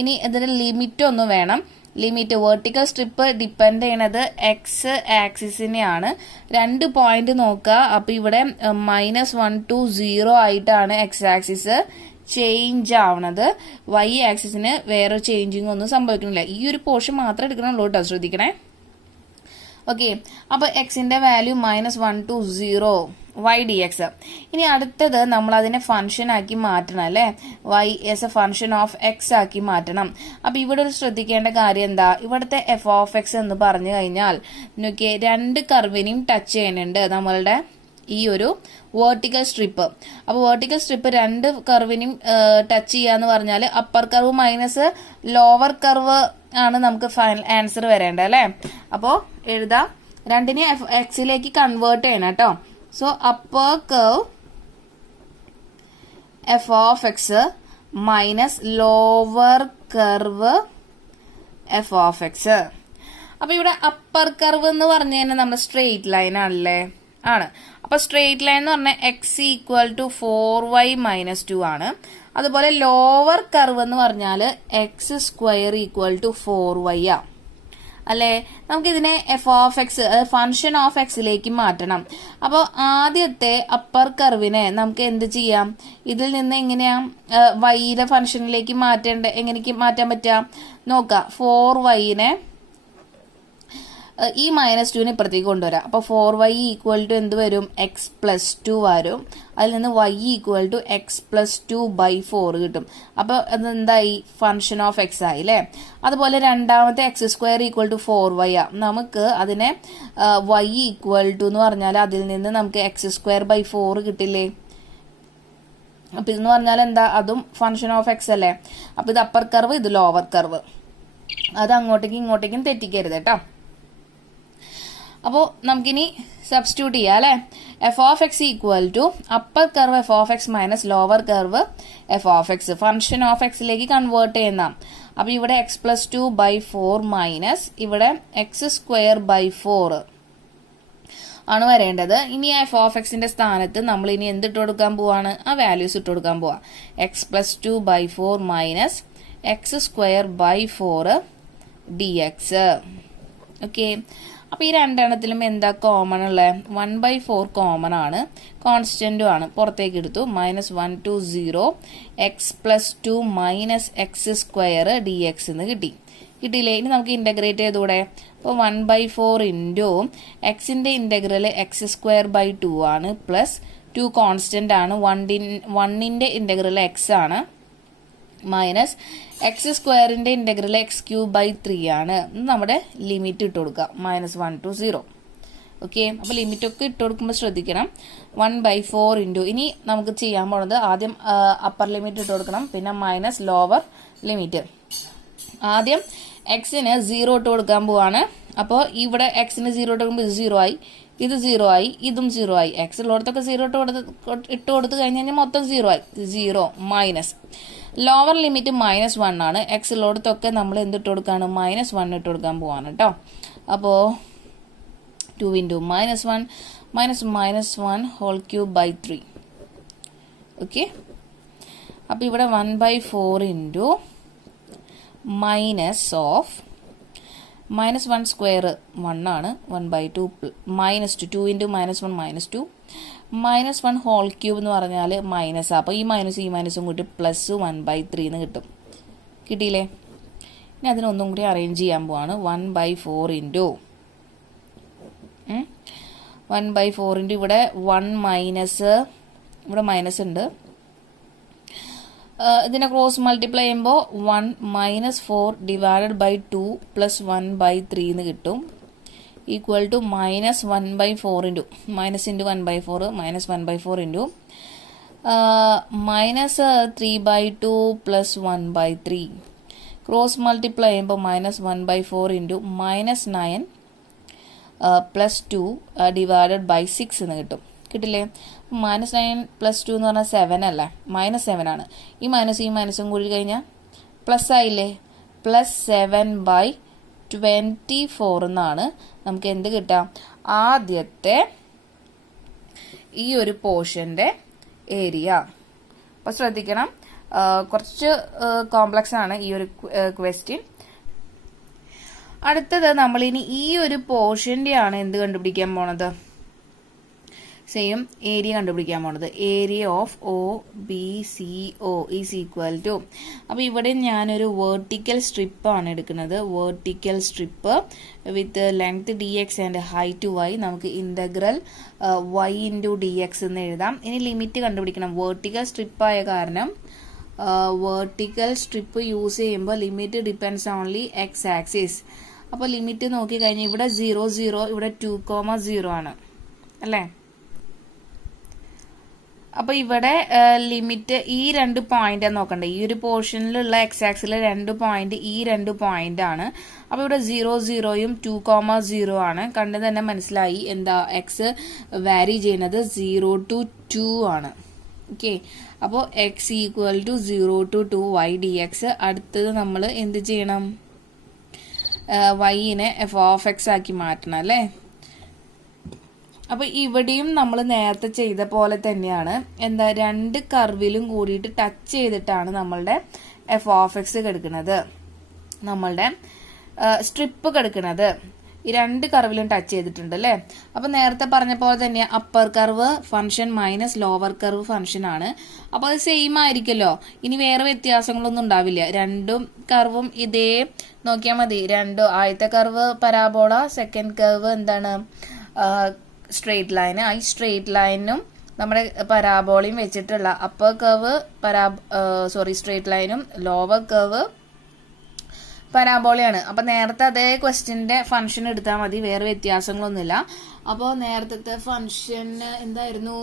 ഇനി ഇതിന് ലിമിറ്റ് ഒന്നും വേണം. ലിമിറ്റ് വേർട്ടിക്കൽ സ്ട്രിപ്പ് ഡിപ്പെൻഡ് ചെയ്യണത് എക്സ് ആക്സിസിനെയാണ്. 2 പോയിന്റ് നോക്കുക. അപ്പൊ ഇവിടെ -1 to 0 ആയിട്ടാണ് എക്സ് ആക്സിസ് ചേഞ്ച് ആവണത്. വൈ ആക്സിസിന് വേറെ ചേഞ്ചിങ് ഒന്നും സംഭവിക്കുന്നില്ല. ഈ ഒരു പോർഷൻ മാത്രം എടുക്കണുള്ളൂ കേട്ടോ, ശ്രദ്ധിക്കണേ. ഓക്കെ, അപ്പോൾ എക്സിന്റെ വാല്യൂ -1 to 0 y dx. ഇനി അടുത്തത് നമ്മൾ അതിനെ ഫംഗ്ഷൻ ആക്കി മാറ്റണം അല്ലേ, y as A function of X ആക്കി മാറ്റണം. അപ്പൊ ഇവിടെ ഒരു ശ്രദ്ധിക്കേണ്ട കാര്യം എന്താ, ഇവിടുത്തെ എഫ് ഓഫ് എക്സ് എന്ന് പറഞ്ഞു കഴിഞ്ഞാൽ നോക്കിയേ, രണ്ട് കർവിനെയും ടച്ച് ചെയ്യുന്നുണ്ട് നമ്മളുടെ ഈ ഒരു വേർട്ടിക്കൽ സ്ട്രിപ്പ്. അപ്പോൾ വേർട്ടിക്കൽ സ്ട്രിപ്പ് രണ്ട് കർവിനെയും ടച്ച് ചെയ്യാന്ന് പറഞ്ഞാൽ upper curve minus lower curve ആണ് നമുക്ക് ഫൈനൽ ആൻസർ വരേണ്ടത് അല്ലേ. അപ്പോൾ എഴുതാം, രണ്ടിനെ എക്സിലേക്ക് കൺവേർട്ട് ചെയ്യണം കേട്ടോ. So upper curve f of x minus lower curve f of X. അപ്പൊ ഇവിടെ അപ്പർ കർവ് എന്ന് പറഞ്ഞു കഴിഞ്ഞാൽ നമ്മുടെ സ്ട്രെയിറ്റ് ലൈൻ ആണല്ലേ, ആണ്. അപ്പൊ സ്ട്രെയിറ്റ് ലൈൻ എന്ന് പറഞ്ഞാൽ എക്സ് ഈക്വൽ ടു 4y - 2 ആണ്. അതുപോലെ ലോവർ കർവ് എന്ന് പറഞ്ഞാൽ X square equal to 4y ആ അല്ലേ. നമുക്കിതിനെ f of x function of എക്സിലേക്ക് മാറ്റണം. അപ്പോൾ ആദ്യത്തെ അപ്പർ കർവിനെ നമുക്ക് എന്ത് ചെയ്യാം, ഇതിൽ നിന്ന് എങ്ങനെയാ വൈയുടെ ഫംഗ്ഷനിലേക്ക് എങ്ങനെയൊക്കെ മാറ്റാൻ പറ്റുക നോക്കാം. 4y ഈ -2 ഇപ്പുറത്തേക്ക് കൊണ്ടുവരാം. അപ്പോൾ 4y ഈക്വൽ ടു എന്ത് വരും, എക്സ് പ്ലസ് 2 വരും. അതിൽ നിന്ന് y equal to X plus 2/4 കിട്ടും. അപ്പോൾ അതെന്തായി, ഫംഗ്ഷൻ ഓഫ് എക്സ് ആയി അല്ലേ. അതുപോലെ രണ്ടാമത്തെ X square equal to 4y ആ. നമുക്ക് അതിനെ y ഈക്വൽ ടു എന്ന് പറഞ്ഞാൽ അതിൽ നിന്ന് നമുക്ക് x²/4 കിട്ടില്ലേ. അപ്പൊ ഇതെന്ന് പറഞ്ഞാൽ എന്താ, അതും ഫംഗ്ഷൻ ഓഫ് എക്സ് അല്ലേ. അപ്പൊ ഇത് അപ്പർ കർവ്, ഇത് ലോവർ കർവ്. അത് അങ്ങോട്ടേക്കും ഇങ്ങോട്ടേക്കും തെറ്റിക്കരുത് കേട്ടോ. അപ്പോൾ നമുക്കിനി സബ്സ്റ്റിറ്റ്യൂട്ട് ചെയ്യാം അല്ലെ. F of x equal to upper curve f of x minus lower curve f of x function of എക്സിലേക്ക് കൺവേർട്ട് ചെയ്യുന്ന. അപ്പൊ ഇവിടെ x+2/4 മൈനസ് ഇവിടെ x²/4 ആണ് വരേണ്ടത്. ഇനി എഫ് ഓഫ് എക്സിന്റെ സ്ഥാനത്ത് നമ്മൾ ഇനി എന്തിട്ട് കൊടുക്കാൻ പോവാണ്, ആ വാല്യൂസ് ഇട്ട് കൊടുക്കാൻ പോവാ. x+2/4 minus x²/4 dx. Okay, അപ്പൊ ഈ രണ്ടെണ്ണത്തിലും എന്താ കോമൺ ഉള്ളത്, 1/4 കോമൺ ആണ്, കോൺസ്റ്റന്റും ആണ്, പുറത്തേക്ക് എടുത്തു. -1 to 0 x+2 minus x² dx എന്ന് കിട്ടിയില്ലേ. ഇനി നമുക്ക് ഇന്റഗ്രേറ്റ് ചെയ്തൂടെ. അപ്പോൾ 1/4 ഇൻറ്റു എക്സിന്റെ ഇന്റഗ്രൽ x²/2 ആണ്, പ്ലസ് 2 കോൺസ്റ്റന്റ് ആണ്, 1ന്റെ ഇന്റഗ്രൽ x ആണ്, മൈനസ് x² ഇന്റഗ്രൽ x³ ആണ്. നമ്മുടെ ലിമിറ്റ് ഇട്ട് കൊടുക്കുക, -1 to 0. ഓക്കെ, അപ്പൊ ലിമിറ്റ് ഒക്കെ ഇട്ട് കൊടുക്കുമ്പോൾ ശ്രദ്ധിക്കണം. 1/4 ഇൻറ്റു, ഇനി നമുക്ക് ചെയ്യാൻ പോണത് ആദ്യം അപ്പർ ലിമിറ്റ് ഇട്ട് കൊടുക്കണം, പിന്നെ മൈനസ് ലോവർ ലിമിറ്റ്. ആദ്യം എക്സിന് 0 ഇട്ട് കൊടുക്കാൻ പോവാണ്. അപ്പോൾ ഇവിടെ എക്സിന് 0 ഇട്ട് കൊടുക്കുമ്പോൾ ഇത് 0 ആയി, ഇത് 0 ആയി, ഇതും 0 ആയി. എക്സ് ഉള്ളിടത്തൊക്കെ 0 ഇട്ട് കൊടുത്ത് കഴിഞ്ഞ് കഴിഞ്ഞാൽ മൊത്തം 0 ആയി. 0 മൈനസ് ലോവർ ലിമിറ്റ് -1 ആണ്. എക്സ് ഉള്ളിടത്തൊക്കെ നമ്മൾ എന്തിട്ട് കൊടുക്കാണ്, -1 ഇട്ട് കൊടുക്കാൻ പോവാണ് കേട്ടോ. അപ്പോൾ 2 ഇൻറ്റു -1 മൈനസ് -1/3. ഓക്കെ, അപ്പോൾ ഇവിടെ 1/4 ഇൻറ്റു മൈനസ് ഓഫ് -1 സ്ക്വയർ 1 ആണ്, 1/2 -2 2 ഇൻറ്റു -1 -2 -1/3 എന്ന് പറഞ്ഞാൽ മൈനസ്. അപ്പോൾ ഈ മൈനസും കൂട്ടി പ്ലസ് 1/3 എന്ന് കിട്ടിയില്ലേ. ഇനി അതിനൊന്നും കൂടി അറേഞ്ച് ചെയ്യാൻ പോവാണ്. 1/4 ഇൻറ്റു 1/4 ഇൻറ്റു ഇവിടെ 1 മൈനസ്, ഇവിടെ മൈനസ് ഉണ്ട്, ഇതിനെ ക്രോസ് മൾട്ടിപ്ലൈ ചെയ്യുമ്പോൾ 1 -4 ഡിവൈഡഡ് ബൈ 2 പ്ലസ് 1/3 എന്ന് കിട്ടും, equal to -1/4 into minus into 1/4 -1/4 into -3/2 plus 1/3 cross multiply ചെയ്യുമ്പോൾ -1/4 ഇൻറ്റു -9 പ്ലസ് 2 ഡിവൈഡഡ് ബൈ 6 എന്ന് കിട്ടില്ലേ. -9 പ്ലസ് 2 എന്ന് പറഞ്ഞാൽ 7 അല്ലേ, -7 ആണ്. ഈ മൈനസും കൂടി കഴിഞ്ഞാൽ പ്ലസ് ആയില്ലേ, പ്ലസ് 7/24 എന്നാണ് നമുക്ക് എന്ത് കിട്ടാം, ആദ്യത്തെ ഈ ഒരു പോർഷന്റെ ഏരിയ. അപ്പോൾ ശ്രദ്ധിക്കണം, കുറച്ച് കോംപ്ലക്സ് ആണ് ഈ ഒരു ക്വസ്റ്റ്യൻ. അടുത്തത് നമ്മൾ ഇനി ഈ ഒരു പോർഷന്റെ ആണ് എന്ത് കണ്ടുപിടിക്കാൻ പോണത്, സെയിം ഏരിയ കണ്ടുപിടിക്കാൻ പോണത്. Area of O B C O is equal to, അപ്പോൾ ഇവിടെ ഞാനൊരു വേർട്ടിക്കൽ സ്ട്രിപ്പാണ് എടുക്കുന്നത്. Vertical strip with length d x and height y. നമുക്ക് integral y into d x എന്ന് എഴുതാം. ഇനി ലിമിറ്റ് കണ്ടുപിടിക്കണം. വേർട്ടിക്കൽ സ്ട്രിപ്പായ കാരണം വേർട്ടിക്കൽ സ്ട്രിപ്പ് യൂസ് ചെയ്യുമ്പോൾ limit depends only x axis. അപ്പോൾ ലിമിറ്റ് നോക്കിക്കഴിഞ്ഞാൽ ഇവിടെ 0 0, ഇവിടെ 2,0 ആണ് അല്ലേ. അപ്പോൾ ഇവിടെ ലിമിറ്റ് ഈ 2 പോയിന്റ് നോക്കണ്ടേ. ഈ ഒരു പോർഷനിലുള്ള എക്സ് ആക്സിലെ 2 പോയിന്റ് ഈ 2 പോയിന്റ് ആണ്. അപ്പോൾ ഇവിടെ 0 0യും 2,0 ആണ്. കണ്ട് തന്നെ മനസ്സിലായി എന്താ എക്സ് വാരി ചെയ്യുന്നത് 0 to 2 ആണ്. ഓക്കെ, അപ്പോൾ X equal to 0 to 2 Y D X. അടുത്തത് നമ്മൾ എന്ത് ചെയ്യണം? വൈനെ എഫ് ഓഫ് എക്സ് ആക്കി മാറ്റണം അല്ലേ. അപ്പോൾ ഇവിടെയും നമ്മൾ നേരത്തെ ചെയ്ത പോലെ തന്നെയാണ്. എന്താ, 2 കർവിലും കൂടിയിട്ട് ടച്ച് ചെയ്തിട്ടാണ് നമ്മളുടെ എഫ് ഓഫ് എക്സ് കിടക്കുന്നത്, നമ്മളുടെ സ്ട്രിപ്പ് കിടക്കുന്നത്. ഈ 2 കർവിലും ടച്ച് ചെയ്തിട്ടുണ്ട് അല്ലേ. അപ്പോൾ നേരത്തെ പറഞ്ഞ പോലെ തന്നെ upper curve function minus lower curve function ആണ്. അപ്പോൾ അത് സെയിം ആയിരിക്കുമല്ലോ. ഇനി വേറെ വ്യത്യാസങ്ങളൊന്നും ഉണ്ടാവില്ല. 2 കർവും ഇതേ നോക്കിയാൽ മതി. ആദ്യത്തെ കർവ് പരാബോള, സെക്കൻഡ് കർവ് എന്താണ്, സ്ട്രെയിറ്റ് ലൈൻ. ഈ സ്ട്രെയിറ്റ് ലൈനും നമ്മുടെ പരാബോളയും വെച്ചിട്ടുള്ള അപ്പർ കർവ് സ്ട്രെയിറ്റ് ലൈനും ലോവർ കർവ് പരാബോളയാണ്. അപ്പൊ നേരത്തെ അതേ ക്വസ്റ്റ്യന്റെ ഫംഗ്ഷൻ എടുത്താൽ മതി, വേറെ വ്യത്യാസങ്ങളൊന്നുമില്ല. അപ്പോൾ നേരത്തെ ഫംഗ്ഷൻ എന്തായിരുന്നു?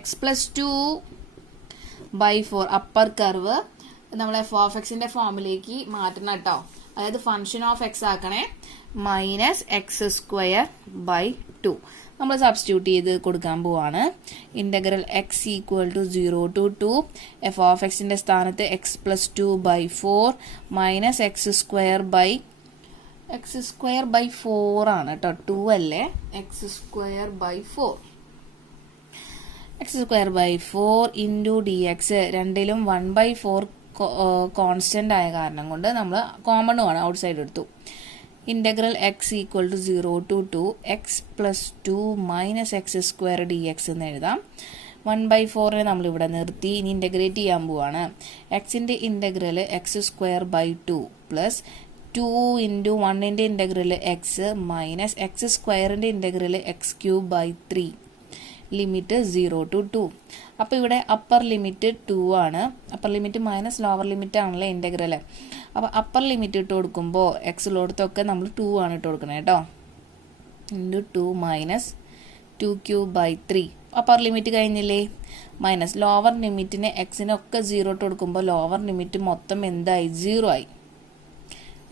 x+2/4 അപ്പർ കർവ് നമ്മൾ എഫ് ഓഫ് എക്സിന്റെ ഫോമിലേക്ക് മാറ്റണം കേട്ടോ. അതായത് ഫംഗ്ഷൻ ഓഫ് എക്സ് ആക്കണേ, -x²/2 നമ്മൾ സബ്സ്റ്റിറ്റ്യൂട്ട് ചെയ്ത് കൊടുക്കാൻ പോവാണ്. Integral X equal to 0 to 2 F of എക്സിന്റെ സ്ഥാനത്ത് x+2/4 -x²/4 ആണ് കേട്ടോ. 2 അല്ലേ, x²/4 ഇൻറ്റു ഡി എക്സ്. രണ്ടിലും 1/4 കോൺസ്റ്റന്റ് ആയ കാരണം കൊണ്ട് നമ്മൾ കോമൺ ആണ് ഔട്ട് സൈഡ് എടുത്തു. Integral X equal to 0 to 2 x+2 -x² dx എന്ന് എഴുതാം. 1/4 നമ്മൾ ഇവിടെ നിർത്തി. ഇനി ഇന്റഗ്രേറ്റ് ചെയ്യാൻ പോവാണ്. എക്സിന്റെ ഇന്റഗ്രൽ x²/2 പ്ലസ് 2 ഇൻറ്റു 1ന്റെ ഇന്റഗ്രൽ എക്സ് മൈനസ് x²ന്റെ ഇന്റഗ്രൽ x³ ലിമിറ്റ് 0 to 2. അപ്പോൾ ഇവിടെ അപ്പർ ലിമിറ്റ് 2 ആണ്. Upper limit minus lower limit ആണല്ലോ ഇന്റഗ്രൽ. അപ്പോൾ അപ്പർ ലിമിറ്റ് ഇട്ട് കൊടുക്കുമ്പോൾ എക്സിലോടത്തൊക്കെ നമ്മൾ 2 ആണ് ഇട്ട് കൊടുക്കണേ കേട്ടോ. ഇൻറ്റു 2 മൈനസ് 2³ അപ്പർ ലിമിറ്റ് കഴിഞ്ഞില്ലേ. മൈനസ് ലോവർ ലിമിറ്റിന് എക്സിനൊക്കെ 0 ഇട്ട് കൊടുക്കുമ്പോൾ ലോവർ ലിമിറ്റ് മൊത്തം എന്തായി? 0 ആയി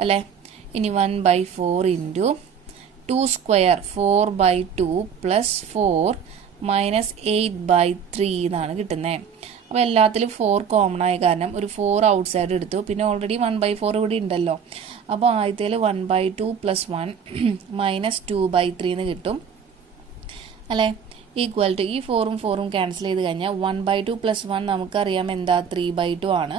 അല്ലേ. ഇനി 1/4 ഇൻറ്റു 2² 4/2 പ്ലസ് 4 -8/3 എന്നാണ് കിട്ടുന്നത്. അപ്പോൾ എല്ലാത്തിലും 4 കോമൺ ആയ കാരണം ഒരു 4 ഔട്ട് സൈഡ് എടുത്തു. പിന്നെ ഓൾറെഡി 1/4 ഇവിടെ ഉണ്ടല്ലോ. അപ്പോൾ ആദ്യത്തേൽ 1/2 + 1 -2/3 എന്ന് കിട്ടും അല്ലേ. ഈക്വൽ ടു ഈ 4ഉം 4ഉം ക്യാൻസൽ ചെയ്ത് കഴിഞ്ഞാൽ 1/2 + 1 നമുക്കറിയാം എന്താ, 3/2 ആണ്.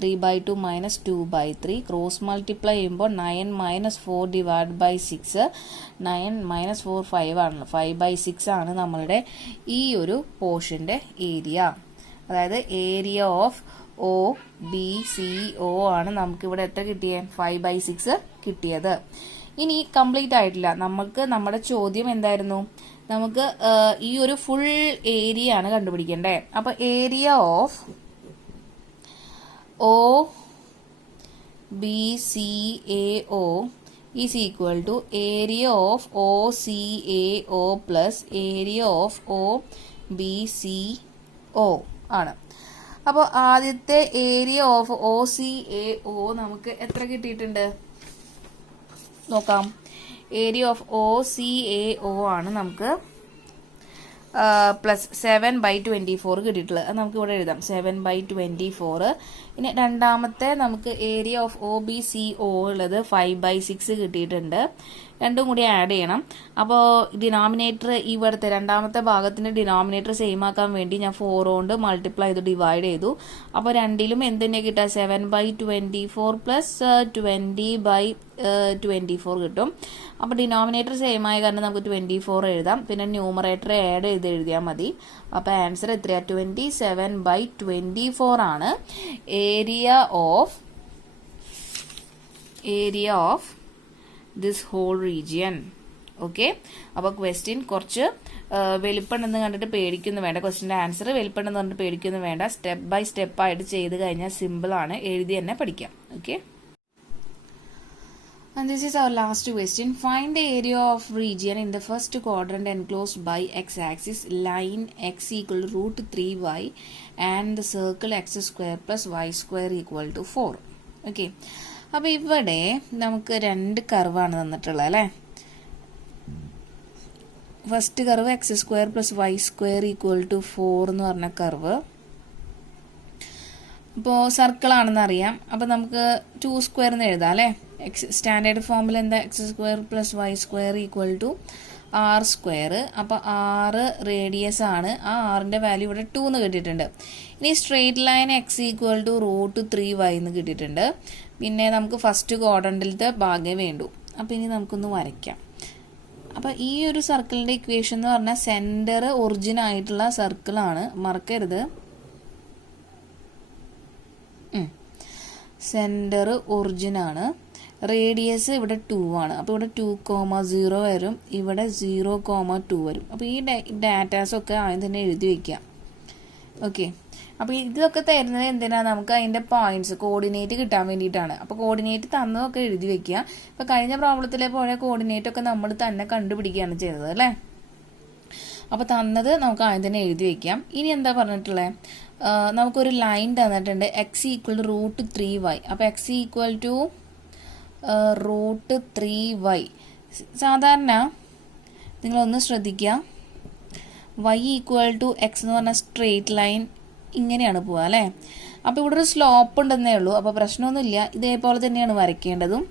3/2 -2/3 ക്രോസ് മൾട്ടിപ്ലൈ ചെയ്യുമ്പോൾ 9 - 4 / 6 9 - 4 5 ആണല്ലോ. 5/6 ആണ് നമ്മളുടെ ഈ ഒരു പോർഷന്റെ ഏരിയ. അതായത് area of O B C O ആണ് നമുക്ക് ഇവിടെ എത്ര കിട്ടിയത്? 5/6 കിട്ടിയത്. ഇനി കംപ്ലീറ്റ് ആയിട്ടില്ല. നമുക്ക് നമ്മുടെ ചോദ്യം എന്തായിരുന്നു? നമുക്ക് ഈ ഒരു ഫുൾ ഏരിയ ആണ് കണ്ടുപിടിക്കേണ്ടത്. അപ്പൊ area of O B C A O is equal to area of O C A O plus area of O B C O ആണ്. അപ്പോൾ ആദ്യത്തെ area of O C A O നമുക്ക് എത്ര കിട്ടിയിട്ടുണ്ട് നോക്കാം. Area of O C A O ആണ് നമുക്ക് plus 7/24 കിട്ടിയിട്ടുള്ളത്. അത് നമുക്ക് ഇവിടെ എഴുതാം, 7/24. ഇനി രണ്ടാമത്തെ നമുക്ക് area of O B C O ഉള്ളത് 5/6 കിട്ടിയിട്ടുണ്ട്. രണ്ടും കൂടി ആഡ് ചെയ്യണം. അപ്പോൾ ഡിനോമിനേറ്റർ ഇവിടുത്തെ രണ്ടാമത്തെ ഭാഗത്തിൻ്റെ ഡിനോമിനേറ്റർ സെയിം ആക്കാൻ വേണ്ടി ഞാൻ 4 കൊണ്ട് മൾട്ടിപ്ലൈ ചെയ്ത് ഡിവൈഡ് ചെയ്തു. അപ്പോൾ രണ്ടിലും എന്തിനെ കിട്ടുക 7/24 പ്ലസ് 20/24 കിട്ടും. അപ്പോൾ ഡിനോമിനേറ്റർ സെയിം ആയ കാരണം നമുക്ക് 24 എഴുതാം. പിന്നെ ന്യൂമറേറ്റർ ആഡ് ചെയ്ത് എഴുതിയാൽ മതി. അപ്പോൾ ആൻസർ എത്രയാണ് 27/24 ആണ് area of this whole region. Okay, അപ്പോൾ ക്വസ്റ്റ്യൻ കുറച്ച് വലിപ്പമുണ്ടെന്ന് കണ്ടിട്ട് പേടിക്കുന്നു വേണ്ട. ക്വസ്റ്റ്യൻ്റെ ആൻസർ വലിപ്പമുണ്ടെന്ന് പറഞ്ഞിട്ട് പേടിക്കുന്നു വേണ്ട. സ്റ്റെപ്പ് ബൈ സ്റ്റെപ്പ് ആയിട്ട് ചെയ്ത് കഴിഞ്ഞാൽ സിമ്പിളാണ്, എഴുതി തന്നെ പഠിക്കാം. Okay, and this is our last question. Find the area of region in the first quadrant enclosed by x-axis line x equal to √3y and the circle x square plus y square equal to 4. Okay, അപ്പോൾ ഇവിടെ നമുക്ക് 2 കർവാണ് തന്നിട്ടുള്ളത് അല്ലേ. First curve X square plus Y square equal to 4 എന്ന് പറഞ്ഞ curve. ഇപ്പോൾ സർക്കിളാണെന്ന് അറിയാം. അപ്പോൾ നമുക്ക് 2 സ്ക്വയർ എന്ന് എഴുതാം അല്ലേ. സ്റ്റാൻഡേർഡ് ഫോമിൽ എന്താ X square plus Y square equal to R square. അപ്പോൾ 6 റേഡിയസ് ആണ്. ആ 6ൻ്റെ വാല്യൂ ഇവിടെ 2 എന്ന് കിട്ടിയിട്ടുണ്ട്. ഇനി straight line X equal to √3y എന്ന് കിട്ടിയിട്ടുണ്ട്. പിന്നെ നമുക്ക് ഫസ്റ്റ് ക്വാഡ്രന്റിലത്തെ ഭാഗമേ വേണ്ടൂ. അപ്പോൾ ഇനി നമുക്കൊന്ന് വരയ്ക്കാം. അപ്പോൾ ഈ ഒരു സർക്കിളിൻ്റെ ഇക്വേഷൻ എന്ന് പറഞ്ഞാൽ സെൻറ്റർ ഒറിജിൻ ആയിട്ടുള്ള സർക്കിളാണ്, മറക്കരുത്. സെൻറ്റർ ഒറിജിൻ ആണ്. റേഡിയസ് ഇവിടെ 2 ആണ്. അപ്പോൾ ഇവിടെ 2,0 വരും, ഇവിടെ 0,2 വരും. അപ്പോൾ ഈ ഡാറ്റാസൊക്കെ ആദ്യം തന്നെ എഴുതി വയ്ക്കാം. ഓക്കെ, അപ്പോൾ ഇതൊക്കെ തരുന്നത് എന്തിനാണ്, നമുക്ക് അതിൻ്റെ പോയിന്റ്സ് കോർഡിനേറ്റ് കിട്ടാൻ വേണ്ടിയിട്ടാണ്. അപ്പോൾ കോർഡിനേറ്റ് തന്നതൊക്കെ എഴുതി വെക്കുക. ഇപ്പോൾ കഴിഞ്ഞ പ്രോബ്ലത്തിലെ പോലെ കോർഡിനേറ്റ് ഒക്കെ നമ്മൾ തന്നെ കണ്ടുപിടിക്കുകയാണ് ചെയ്തത് അല്ലേ. അപ്പോൾ തന്നത് നമുക്ക് ആദ്യം തന്നെ എഴുതി വയ്ക്കാം. ഇനി എന്താ പറഞ്ഞിട്ടുള്ളത്, നമുക്കൊരു ലൈൻ തന്നിട്ടുണ്ട് എക്സ് ഈക്വൽ ടു √3y. അപ്പോൾ എക്സ് ഈക്വൽ ടു √3y. സാധാരണ നിങ്ങളൊന്ന് ശ്രദ്ധിക്കുക, y ഈക്വൽ ടു എക്സ് എന്ന് പറഞ്ഞ സ്ട്രെയിറ്റ് ലൈൻ ഇങ്ങനെയാണ് പോവുക അല്ലേ. അപ്പോൾ ഇവിടെ ഒരു സ്ലോപ്പ് ഉണ്ടെന്നേ ഉള്ളൂ. അപ്പോൾ പ്രശ്നമൊന്നുമില്ല, ഇതേപോലെ തന്നെയാണ് വരയ്ക്കേണ്ടതും.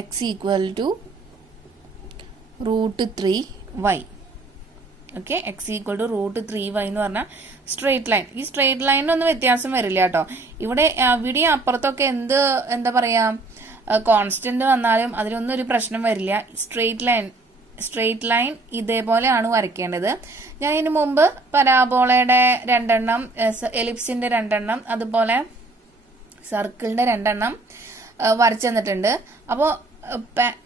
X equal to √3y. Okay, x equal to √3y എന്ന് പറഞ്ഞാൽ സ്ട്രെയിറ്റ് ലൈൻ. ഈ സ്ട്രെയിറ്റ് ലൈനിനൊന്നും വ്യത്യാസം വരില്ല കേട്ടോ. ഇവിടെ അപ്പുറത്തൊക്കെ എന്താ പറയുക, കോൺസ്റ്റന്റ് വന്നാലും അതിനൊന്നും ഒരു പ്രശ്നം വരില്ല. സ്ട്രെയിറ്റ് ലൈൻ ഇതേപോലെയാണ് വരയ്ക്കേണ്ടത്. ഞാൻ ഇതിനു മുമ്പ് പരാബോളയുടെ 2 എണ്ണം, എലിപ്സിന്റെ 2 എണ്ണം, അതുപോലെ സർക്കിളിന്റെ 2 എണ്ണം വരച്ചു തന്നിട്ടുണ്ട്. അപ്പോൾ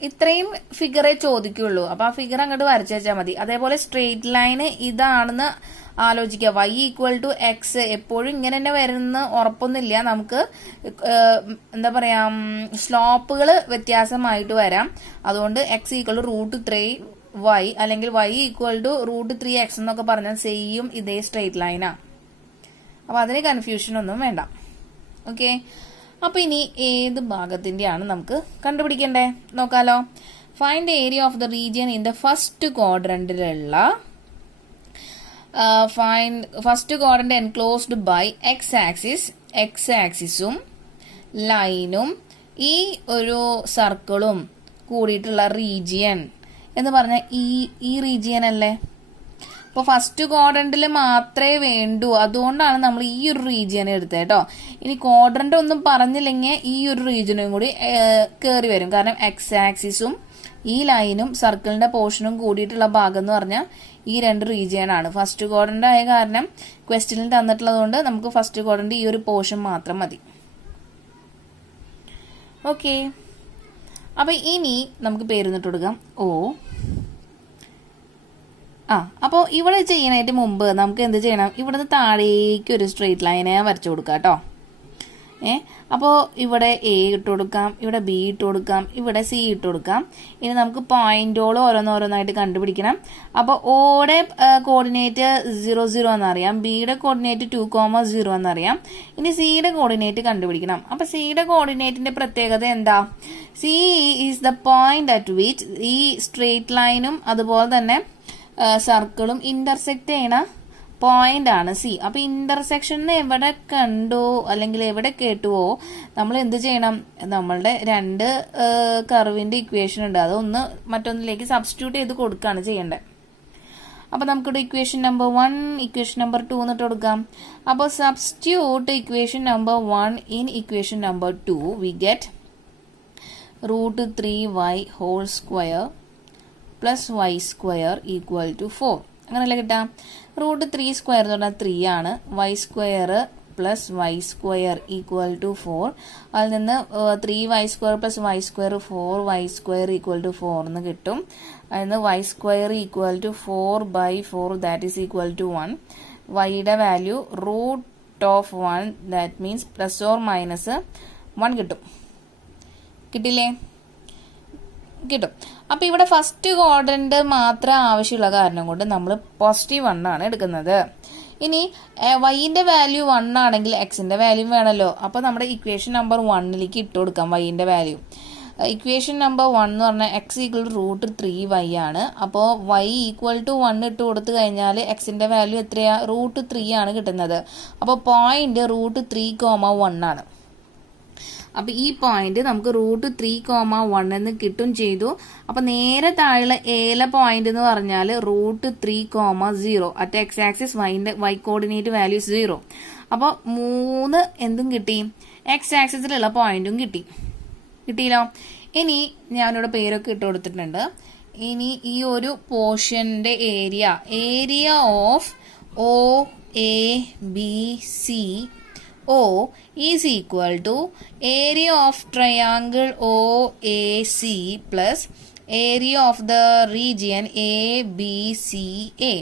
ഇത്രയും ഫിഗറേ ചോദിക്കുള്ളൂ. അപ്പോൾ ആ ഫിഗർ അങ്ങോട്ട് വരച്ചു വെച്ചാൽ മതി. അതേപോലെ സ്ട്രെയിറ്റ് ലൈന് ഇതാണെന്ന് ആലോചിക്കുക. y ഈക്വൽ ടു എക്സ് എപ്പോഴും ഇങ്ങനെ തന്നെ വരുന്ന ഉറപ്പൊന്നുമില്ല. നമുക്ക് എന്താ പറയാ, സ്ലോപ്പുകൾ വ്യത്യാസമായിട്ട് വരാം. അതുകൊണ്ട് എക്സ് ഈക്വൽ ടു √3y അല്ലെങ്കിൽ y ഈക്വൽ ടു √3x എന്നൊക്കെ പറഞ്ഞാൽ സെയിം ഇതേ സ്ട്രെയിറ്റ് ലൈനാണ്. അപ്പോൾ അതിന് കൺഫ്യൂഷൻ ഒന്നും വേണ്ട. ഓക്കെ, അപ്പോൾ ഇനി ഏത് ഭാഗത്തിൻ്റെയാണ് നമുക്ക് കണ്ടുപിടിക്കണ്ടേ നോക്കാലോ. Find the area of the region in the first ക്വാഡ്രന്റിലുള്ള first quadrant enclosed by x ആക്സിസും ലൈനും ഈ ഒരു സർക്കിളും കൂടിയിട്ടുള്ള റീജിയൻ എന്ന് പറഞ്ഞാൽ ഈ റീജിയൻ അല്ലേ. അപ്പോൾ ഫസ്റ്റ് ക്വാഡ്രന്റിൽ മാത്രമേ വേണ്ടൂ, അതുകൊണ്ടാണ് നമ്മൾ ഈ ഒരു റീജിയൻ എടുത്തത് കേട്ടോ. ഇനി ക്വാഡ്രന്റ് ഒന്നും പറഞ്ഞില്ലെങ്കിൽ ഈ ഒരു റീജിയനും കൂടി കയറി വരും. കാരണം എക്സ് ആക്സിസും ഈ ലൈനും സർക്കിളിന്റെ പോർഷനും കൂടിയിട്ടുള്ള ഭാഗം എന്ന് പറഞ്ഞാൽ ഈ 2 റീജിയൻ ആണ്. ഫസ്റ്റ് ക്വാഡ്രന്റ് ആയ കാരണം ക്വസ്റ്റ്യനിൽ തന്നിട്ടുള്ളത് കൊണ്ട് നമുക്ക് ഫസ്റ്റ് ക്വാഡ്രന്റ് ഈ ഒരു പോർഷൻ മാത്രം മതി. ഓക്കെ, അപ്പൊ ഇനി നമുക്ക് പേരിട്ട് കൊടുക്കാം ഓ. അപ്പോൾ ഇവിടെ ചെയ്യാനായിട്ട് മുമ്പ് നമുക്ക് എന്ത് ചെയ്യണം, ഇവിടുന്ന് താഴേക്ക് ഒരു സ്ട്രെയിറ്റ് ലൈനെ വരച്ചു കൊടുക്കാം കേട്ടോ. അപ്പോൾ ഇവിടെ എ ഇട്ട് കൊടുക്കാം, ഇവിടെ ബി ഇട്ട് കൊടുക്കാം, ഇവിടെ സി ഇട്ട് കൊടുക്കാം. ഇനി നമുക്ക് പോയിന്റുകൾ ഓരോന്നോരോന്നായിട്ട് കണ്ടുപിടിക്കണം. അപ്പോൾ ഓയുടെ കോർഡിനേറ്റ് 0, 0 എന്നറിയാം, ബിയുടെ കോർഡിനേറ്റ് 2,0 എന്നറിയാം. ഇനി സിയുടെ കോർഡിനേറ്റ് കണ്ടുപിടിക്കണം. അപ്പോൾ സിയുടെ കോർഡിനേറ്റിന്റെ പ്രത്യേകത എന്താ, C is the point at which ഈ സ്ട്രെയിറ്റ് ലൈനും അതുപോലെ തന്നെ സർക്കിളും ഇന്റർസെക്ട് ചെയ്യണ പോയിന്റ് ആണ് സി. അപ്പൊ ഇന്റർസെക്ഷനിൽ എവിടെ കണ്ടോ അല്ലെങ്കിൽ എവിടെ കേട്ടുവോ നമ്മൾ എന്ത് ചെയ്യണം, നമ്മളുടെ രണ്ട് കർവിന്റെ ഇക്വേഷൻ ഉണ്ട്, അതൊന്ന് മറ്റൊന്നിലേക്ക് സബ്സ്റ്റിറ്റ്യൂട്ട് ചെയ്ത് കൊടുക്കുകയാണ് ചെയ്യേണ്ടത്. അപ്പൊ നമുക്കിവിടെ ഇക്വേഷൻ നമ്പർ 1, ഇക്വേഷൻ നമ്പർ 2 എന്നിട്ട് കൊടുക്കാം. അപ്പോൾ substitute equation number 1 in equation number 2 we get √3y whole square plus y square equal to 4. അങ്ങനെയല്ല കിട്ടാം. √3 സ്ക്വയർ എന്ന് പറഞ്ഞാൽ 3 ആണ്. y square plus y square equal to 4. അതിൽ നിന്ന് 3y square plus y square 4y square equal to 4 എന്ന് കിട്ടും. അതിൽ നിന്ന് y square equal to 4/4 that is equal to 1. വൈയുടെ value √1 that means plus or minus 1 കിട്ടും. കിട്ടില്ലേ? കിട്ടും. അപ്പൊ ഇവിടെ ഫസ്റ്റ് ക്വാഡ്രന്റ് മാത്രം ആവശ്യമുള്ള കാരണം കൊണ്ട് നമ്മൾ പോസിറ്റീവ് 1 ആണ് എടുക്കുന്നത്. ഇനി വൈന്റെ വാല്യൂ 1 ആണെങ്കിൽ എക്സിന്റെ വാല്യൂ വേണമല്ലോ. അപ്പൊ നമ്മുടെ ഇക്വേഷൻ നമ്പർ 1ലേക്ക് ഇട്ട് കൊടുക്കാം വൈന്റെ വാല്യൂ. ഇക്വേഷൻ നമ്പർ 1 എന്ന് പറഞ്ഞാൽ എക്സ് ഈക്വൽ ടു √3y ആണ്. അപ്പോൾ y ഈക്വൽ ടു 1 ഇട്ട് കൊടുത്തു കഴിഞ്ഞാൽ എക്സിന്റെ വാല്യൂ എത്രയാ? √3 ആണ് കിട്ടുന്നത്. അപ്പോൾ പോയിന്റ് √3,1 ആണ്. അപ്പൊ ഈ പോയിന്റ് നമുക്ക് √3,1 എന്ന് കിട്ടും ചെയ്തു. അപ്പൊ നേരെ താഴെ എയിലെ പോയിന്റ് എന്ന് പറഞ്ഞാൽ √3,0 at X axis y coordinate value 0. അപ്പൊ 3 എന്തും കിട്ടി, എക്സ് ആക്സിസിലുള്ള പോയിന്റും കിട്ടിയല്ലോ. ഇനി ഞാനിവിടെ പേരൊക്കെ ഇട്ട് കൊടുത്തിട്ടുണ്ട്. ഇനി ഈ ഒരു പോർഷന്റെ area of OABC O is equal to area of triangle OAC plus area of the region ABCA.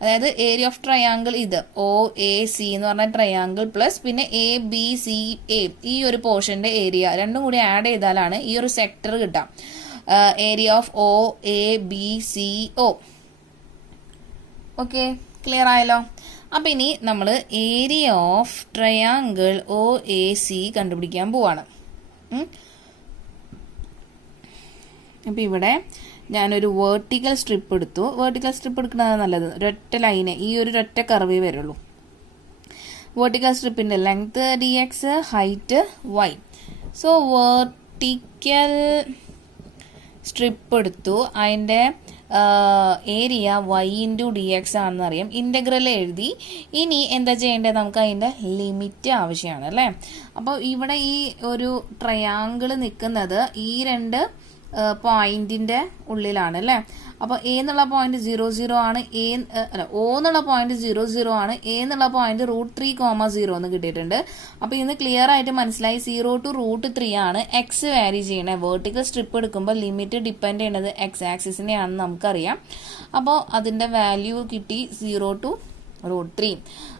അതായത് ഏരിയ ഓഫ് ട്രയാങ്കിൾ ഇത് OAC എന്ന് പറഞ്ഞ ട്രയാങ്കിൾ പ്ലസ് പിന്നെ ABCA ഈ ഒരു പോർഷന്റെ ഏരിയ രണ്ടും കൂടി ആഡ് ചെയ്താലാണ് ഈ ഒരു സെക്ടർ കിട്ടാം. Area of OABCO. Okay, clear ആയല്ലോ. അപ്പൊ ഇനി നമ്മൾ ഏരിയ ഓഫ് ട്രയാങ്കിൾ OAC കണ്ടുപിടിക്കാൻ പോവാണ്. അപ്പൊ ഇവിടെ ഞാനൊരു വേർട്ടിക്കൽ സ്ട്രിപ്പ് എടുത്തു. വേർട്ടിക്കൽ സ്ട്രിപ്പ് എടുക്കുന്നത് നല്ലത്. ഒരൊറ്റ ലൈന്, ഈ ഒരു ഒറ്റ കർവേ വരുള്ളൂ. വേർട്ടിക്കൽ സ്ട്രിപ്പിന്റെ length dx, height y. So vertical strip എടുത്തു. അതിന്റെ ഏരിയ y/dx ആണെന്ന് അറിയാം. ഇന്റഗ്രൽ എഴുതി. ഇനി എന്താ ചെയ്യേണ്ടത്? നമുക്ക് അതിന്റെ ലിമിറ്റ് ആവശ്യമാണ് അല്ലേ. അപ്പോൾ ഇവിടെ ഈ ഒരു ട്രയാങ്കിൾ നിൽക്കുന്നത് ഈ രണ്ട് പോയിന്റിന്റെ ഉള്ളിലാണ് അല്ലേ. അപ്പൊ എ എന്നുള്ള പോയിന്റ് 0,0 ആണ്, O എന്നുള്ള പോയിന്റ് 0,0 ആണ്, A എന്നുള്ള പോയിന്റ് √3,0 എന്ന് കിട്ടിയിട്ടുണ്ട്. അപ്പൊ ഇന്ന് ക്ലിയർ ആയിട്ട് മനസ്സിലായി 0 to √3 ആണ് എക്സ് വാരി ചെയ്യണേ. വേർട്ടിക്കൽ സ്ട്രിപ്പ് എടുക്കുമ്പോൾ ലിമിറ്റ് ഡിപ്പെൻഡ് ചെയ്യുന്നത് എക്സ് ആക്സിസിനെയാണെന്ന് നമുക്കറിയാം. അപ്പോൾ അതിന്റെ വാല്യൂ കിട്ടി 0 to √3.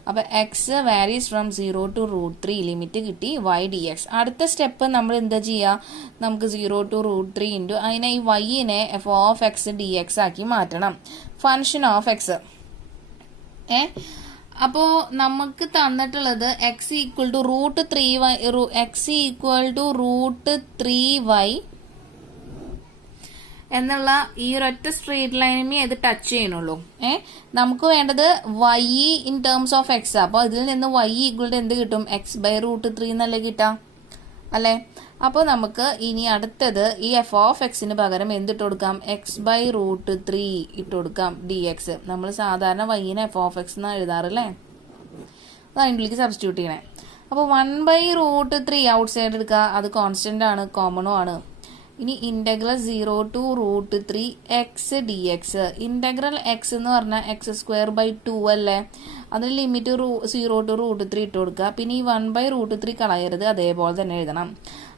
അപ്പൊ X varies from 0 to √3 limit കിട്ടി y dx. അടുത്ത സ്റ്റെപ്പ് നമ്മൾ എന്താ ചെയ്യുക? നമുക്ക് 0 to √3 ഇൻറ്റു അതിനെ ഈ വൈനെ f(x) dx ആക്കി മാറ്റണം. Function of X. അപ്പോ നമുക്ക് തന്നിട്ടുള്ളത് X equal to √3y, X equal to √3y എന്നുള്ള ഈ ഒരൊറ്റ സ്ട്രേറ്റ് ലൈനിനെ ഇത് ടച്ച് ചെയ്യണുള്ളൂ. നമുക്ക് വേണ്ടത് y in terms of X. അപ്പൊ ഇതിൽ നിന്ന് y ഈക്വൽ ടു എന്ത് കിട്ടും? x/√3 എന്നല്ലേ കിട്ടാം അല്ലെ. അപ്പോൾ നമുക്ക് ഇനി അടുത്തത് ഈ f(x)ന് പകരം എന്തിട്ട് കൊടുക്കാം? x/√3 ഇട്ട് കൊടുക്കാം dx. നമ്മൾ സാധാരണ yനെ f(x) എന്നാ എഴുതാറല്ലേ. അത് അതിൻ്റെ സബ്സ്റ്റിറ്റ്യൂട്ട് ചെയ്യണേ. അപ്പോൾ 1/√3 ഔട്ട് സൈഡ് എടുക്കുക. അത് കോൺസ്റ്റന്റ് ആണ്, കോമണും ആണ്. ഇനി integral 0 to √3 x dx. Integral x എന്ന് പറഞ്ഞാൽ x²/2 അല്ലേ. അതിന് ലിമിറ്റ് 0 to √3 ഇട്ട് കൊടുക്കുക. പിന്നെ ഈ 1/√3 കളയരുത്, അതേപോലെ തന്നെ എഴുതണം.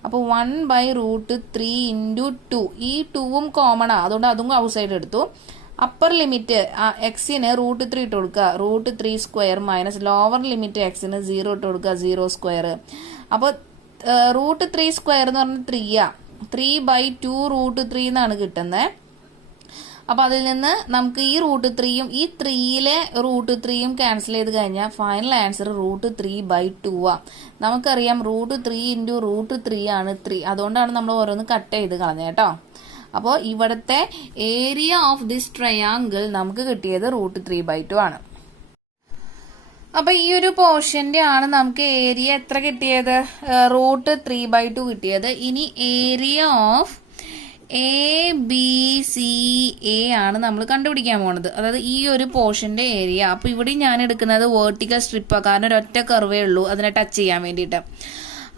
അപ്പോൾ 1/√3 ഇൻറ്റു 2. ഈ 2ഉം കോമൺ ആണ്, അതുകൊണ്ട് അതും ഔട്ട് സൈഡ് എടുത്തു. അപ്പർ ലിമിറ്റ് എക്സിന് √3 ഇട്ട് കൊടുക്കുക, √3² മൈനസ് ലോവർ ലിമിറ്റ് എക്സിന് 0 ഇട്ട് കൊടുക്കുക, 0². അപ്പോൾ √3² എന്ന് പറഞ്ഞാൽ 3 3/2 √3 എന്നാണ് കിട്ടുന്നത്. അപ്പൊ അതിൽ നിന്ന് നമുക്ക് ഈ √3യും ഈ 3യിലെ √3യും ക്യാൻസൽ ചെയ്ത് കഴിഞ്ഞാൽ ഫൈനൽ ആൻസർ √3/2 ആ. നമുക്കറിയാം √3 ഇൻറ്റു √3 ആണ് 3. അതുകൊണ്ടാണ് നമ്മൾ ഓരോന്ന് കട്ട് ചെയ്ത് കളഞ്ഞത് കേട്ടോ. അപ്പോൾ ഇവിടുത്തെ ഏരിയ ഓഫ് ദിസ് ട്രയാങ്കിൾ നമുക്ക് കിട്ടിയത് √3/2 ആണ്. അപ്പൊ ഈ ഒരു പോർഷന്റെ ആണ് നമുക്ക് ഏരിയ എത്ര കിട്ടിയത്, √3/2 കിട്ടിയത്. ഇനി ഏരിയ ഓഫ് ABCA ആണ് നമ്മൾ കണ്ടുപിടിക്കാൻ പോണത്, അതായത് ഈ ഒരു പോർഷന്റെ ഏരിയ. അപ്പൊ ഇവിടെ ഞാൻ എടുക്കുന്നത് വേർട്ടിക്കൽ സ്ട്രിപ്പാണ്, കാരണം ഒരൊറ്റ കർവേ ഉള്ളൂ അതിനെ ടച്ച് ചെയ്യാൻ വേണ്ടിയിട്ട്.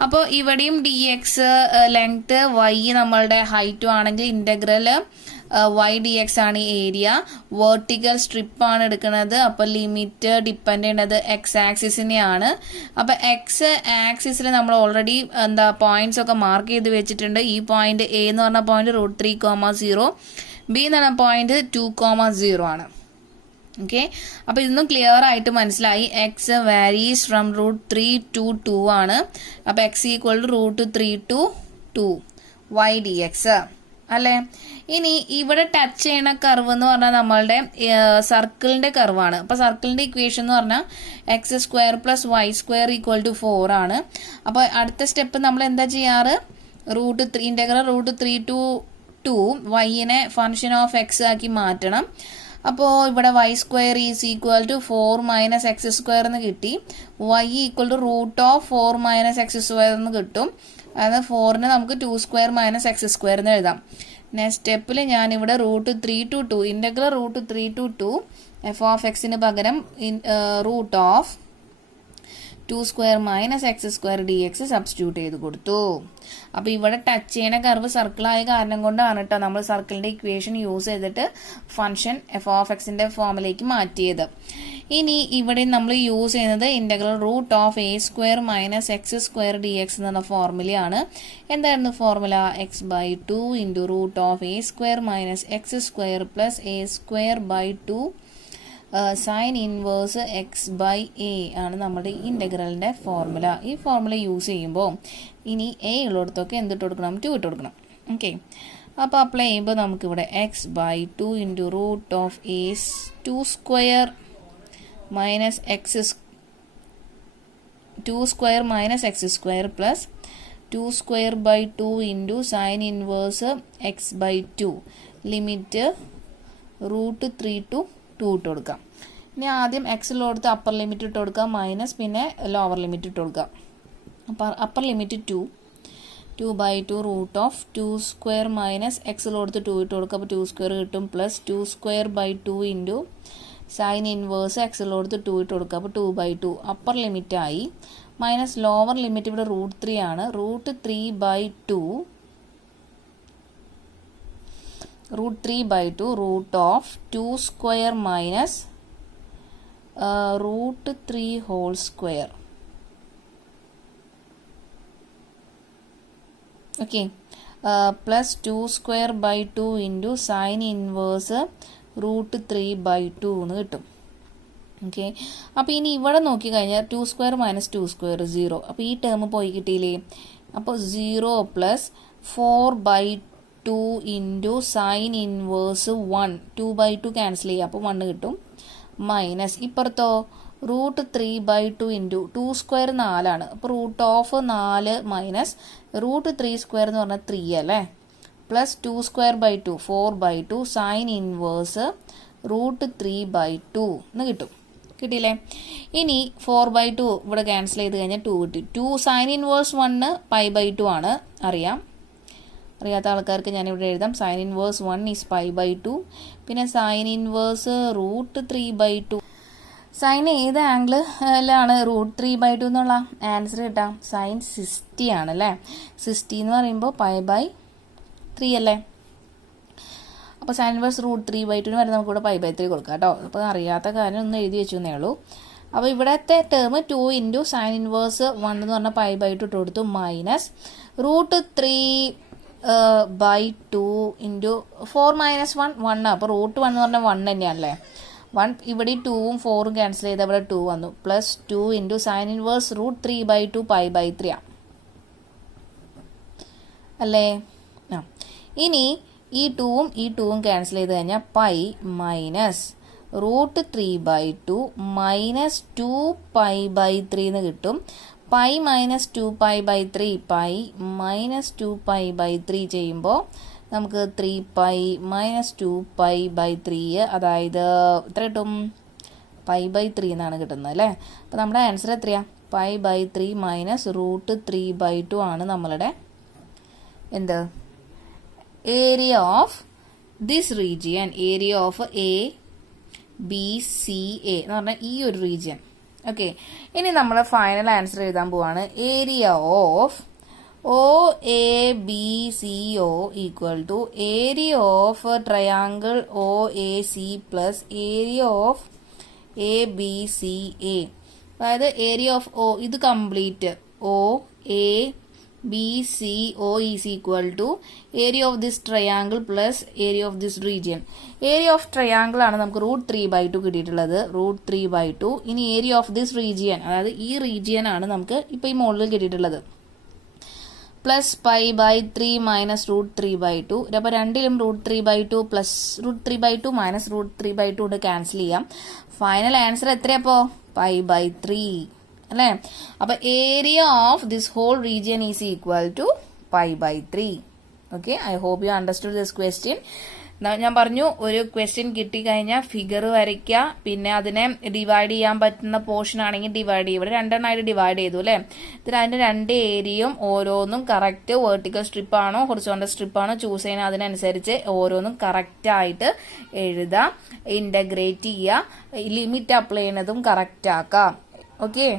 അപ്പോൾ ഇവിടെയും dx ലെങ്ത്, y നമ്മളുടെ ഹൈറ്റും ആണെങ്കിൽ ഇന്റഗ്രൽ y/dx ആണ് ഏരിയ. വേർട്ടിക്കൽ സ്ട്രിപ്പ് ആണ് എടുക്കുന്നത്, അപ്പോൾ ലിമിറ്റ് ഡിപ്പെൻഡ് ചെയ്യുന്നത് x ആക്സിസിനെയാണ്. അപ്പോൾ x ആക്സിസിൽ നമ്മൾ ഓൾറെഡി പോയിന്റ്സ് ഒക്കെ മാർക്ക് ചെയ്ത് വെച്ചിട്ടുണ്ട്. ഈ പോയിന്റ് A എന്ന് പറഞ്ഞ പോയിന്റ് √3,0, B എന്ന് പറഞ്ഞ പോയിന്റ് 2,0 ആണ്. ഓക്കെ, അപ്പൊ ഇതൊന്നും ക്ലിയർ ആയിട്ട് മനസ്സിലായി. എക്സ് വാരീസ് ഫ്രം √3 to 2 ആണ്. അപ്പൊ X equal to √3 to 2 y/dx അല്ലെ. ഇനി ഇവിടെ ടച്ച് ചെയ്യണ കർവ് എന്ന് പറഞ്ഞാൽ നമ്മളുടെ സർക്കിളിന്റെ കർവാണ്. അപ്പൊ സർക്കിളിന്റെ ഇക്വേഷൻ എന്ന് പറഞ്ഞാൽ x² + y² = 4 ആണ്. അപ്പൊ അടുത്ത സ്റ്റെപ്പ് നമ്മൾ എന്താ ചെയ്യാറ്, ഇന്റഗ്രൽ √3 to 2 y-നെ ഫംഗ്ഷൻ ഓഫ് x ആക്കി മാറ്റണം. അപ്പോൾ ഇവിടെ y² = 4 - x² എന്ന് കിട്ടി. y = √4 - x² എന്ന് കിട്ടും. അതായത് 4-നെ നമുക്ക് 2² - x² എന്ന് എഴുതാം. നെക്സ്റ്റ് സ്റ്റെപ്പിൽ ഞാൻ ഇവിടെ √3 to 2 ഇന്റഗ്രൽ √3 to 2 f(x)ന് പകരം √2² - x² dx സബ്സ്റ്റിറ്റ്യൂട്ട് ചെയ്ത് കൊടുത്തു. അപ്പൊ ഇവിടെ ടച്ച് ചെയ്യണ കർവ് സർക്കിൾ ആയ കാരണം കൊണ്ടാണ് കേട്ടോ നമ്മൾ സർക്കിളിന്റെ ഇക്വേഷൻ യൂസ് ചെയ്തിട്ട് ഫംഗ്ഷൻ f(x)ന്റെ ഫോമിലേക്ക് മാറ്റിയത്. ഇനി ഇവിടെ നമ്മൾ യൂസ് ചെയ്യുന്നത് ഇന്റഗ്രൽ √(a² - x² dx എന്ന ഫോർമുലയാണ്. എന്തായിരുന്നു formula, x/2 × √(a² - x² + a²/2 sine inverse x/a ആണ് നമ്മുടെ ഇന്റഗ്രലിന്റെ ഫോർമുല. ഈ ഫോർമുല യൂസ് ചെയ്യുമ്പോൾ ഇനി a ഉള്ളിടത്തൊക്കെ എന്തിട്ട് കൊടുക്കണം, 2 ഇട്ട് കൊടുക്കണം. ഓക്കെ, അപ്പോൾ അപ്ലൈ ചെയ്യുമ്പോൾ നമുക്കിവിടെ x/2 × √(2² - x² + 2²/2 × sine inverse x/2 limit √3 to 2 ഇട്ട് കൊടുക്കാം. ഇനി ആദ്യം എക്സിലോടത്ത് അപ്പർ ലിമിറ്റ് ഇട്ട് കൊടുക്കുക, മൈനസ് പിന്നെ ലോവർ ലിമിറ്റ് ഇട്ട് കൊടുക്കുക. അപ്പോൾ അപ്പർ ലിമിറ്റ് 2/2 √(2² - എക്സിലോടത്ത് 2 ഇട്ട് കൊടുക്കുക, അപ്പോൾ 2² കിട്ടും, പ്ലസ് 2²/2 × സൈൻ ഇൻവേഴ്സ് എക്സിലോടത്ത് 2 ഇട്ട് കൊടുക്കുക, അപ്പോൾ 2/2 അപ്പർ ലിമിറ്റ് ആയി. മൈനസ് ലോവർ ലിമിറ്റ് ഇവിടെ √3 ആണ്. √3/2 √2² √3² ഓക്കെ, പ്ലസ് 2²/2 × സൈൻ ഇൻവേഴ്സ് √3/2 എന്ന് കിട്ടും. ഓക്കെ, അപ്പോൾ ഇനി ഇവിടെ നോക്കിക്കഴിഞ്ഞാൽ 2² - 2² 0. അപ്പോൾ ഈ ടേം പോയി കിട്ടിയില്ലേ. അപ്പോൾ 0 + 4/2 × സൈൻ ഇൻവേഴ്സ് 1, 2/2 ക്യാൻസൽ ചെയ്യുക, അപ്പോൾ 1 കിട്ടും. മൈനസ് ഇപ്പുറത്തോ √3/2 × 2² 4 ആണ്. അപ്പോൾ √4 മൈനസ് √3² എന്ന് പറഞ്ഞാൽ 3 അല്ലേ, പ്ലസ് 2²/2 4/2 സൈൻ ഇൻവേഴ്സ് √3/2 എന്ന് കിട്ടും. കിട്ടിയില്ലേ. ഇനി 4/2 ഇവിടെ ക്യാൻസൽ ചെയ്ത് കഴിഞ്ഞാൽ 2 കിട്ടി. 2 സൈൻ ഇൻവേഴ്സ് 1 π/2 ആണ്, അറിയാത്ത ആൾക്കാർക്ക് ഞാനിവിടെ എഴുതാം. Sine inverse 1 is π/2. പിന്നെ സൈൻ ഇൻവേഴ്സ് √3/2. സൈൻ ഏത് ആംഗിളിലാണ് √3/2 എന്നുള്ള ആൻസർ കിട്ടാം, സൈൻ 60 ആണ് അല്ലേ. 60 എന്ന് പറയുമ്പോൾ π/3 അല്ലേ. അപ്പോൾ സൈൻ ഇൻവേഴ്സ് √3/2 വരെ നമുക്ക് ഇവിടെ π/3 കൊടുക്കാം കേട്ടോ. അപ്പോൾ അറിയാത്ത കാര്യം ഒന്ന് എഴുതി വെച്ചേ ഉള്ളൂ. അപ്പോൾ ഇവിടത്തെ ടേം 2 × സൈൻ ഇൻവേഴ്സ് 1 എന്ന് പറഞ്ഞാൽ π/2 ഇട്ട് കൊടുത്തു, മൈനസ് √3/2 × 4 - 1 അപ്പോൾ √1 എന്ന് പറഞ്ഞാൽ 1 തന്നെയാണല്ലേ. 1 ഇവിടെ 2ഉം 4ഉം ക്യാൻസൽ ചെയ്ത് ഇവിടെ 2 വന്നു, പ്ലസ് 2 × സൈൻ ഇൻവേഴ്സ് √3/2 π/3 അല്ലേ. ഇനി ഈ 2ഉം ക്യാൻസൽ ചെയ്ത് കഴിഞ്ഞാൽ പൈ മൈനസ് √3/2 മൈനസ് 2π/3 എന്ന് കിട്ടും. പൈ മൈനസ് 2π/3 പൈ മൈനസ് 2π/3 ചെയ്യുമ്പോൾ നമുക്ക് 3π - 2π/3 അതായത് എത്ര കിട്ടും, π/3 എന്നാണ് കിട്ടുന്നത് അല്ലേ. അപ്പോൾ നമ്മുടെ ആൻസർ എത്രയാ? π/3 മൈനസ് √3/2 ആണ് നമ്മളുടെ എന്ത് area of this region, area of ABCA എന്ന് പറഞ്ഞാൽ ഈ ഒരു റീജിയൻ. ഓക്കെ, ഇനി നമ്മൾ ഫൈനൽ ആൻസർ എഴുതാൻ പോവാണ്. Area of OABCO equal to area of triangle OAC plus area of ABCA. അതായത് ഏരിയ ഓഫ് O ഇത് complete OABCO is equal to area of this triangle plus area of this region. Area of triangle ആണ് നമുക്ക് √3/2 കിട്ടിയിട്ടുള്ളത്, √3/2. ഇനി area of this region, അതായത് ഈ region ആണ് നമുക്ക് ഇപ്പൊ ഈ മോഡലിൽ കിട്ടിയിട്ടുള്ളത്, പ്ലസ് π/3 മൈനസ് √3/2. അപ്പോൾ രണ്ടിലും √3/2 പ്ലസ് √3/2 മൈനസ് √3/2 കൊണ്ട് ക്യാൻസൽ ചെയ്യാം. Final answer എത്രയപ്പോ? π/3 അല്ലേ. അപ്പൊ area of this whole region is equal to π/3. Okay, I hope you understood this question. ഞാൻ പറഞ്ഞു, ഒരു ക്വസ്റ്റ്യൻ കിട്ടിക്കഴിഞ്ഞാൽ ഫിഗർ വരയ്ക്കുക, പിന്നെ അതിനെ ഡിവൈഡ് ചെയ്യാൻ പറ്റുന്ന പോർഷൻ ആണെങ്കിൽ ഡിവൈഡ് ചെയ്യും. ഇവിടെ രണ്ടെണ്ണമായിട്ട് ഡിവൈഡ് ചെയ്തു അല്ലേ. ഇതിൽ അതിന്റെ രണ്ട് ഏരിയയും ഓരോന്നും കറക്റ്റ് വെർട്ടിക്കൽ സ്ട്രിപ്പ് ആണോ ഹൊറിസോണ്ടൽ സ്ട്രിപ്പ് ആണോ ചൂസ് ചെയ്യുന്നത് അതിനനുസരിച്ച് ഓരോന്നും കറക്റ്റ് ആയിട്ട് എഴുതാം, ഇന്റഗ്രേറ്റ് ചെയ്യുക, ലിമിറ്റ് അപ്ലൈ ചെയ്യുന്നതും കറക്റ്റ് ആക്കാം. ഓക്കെ.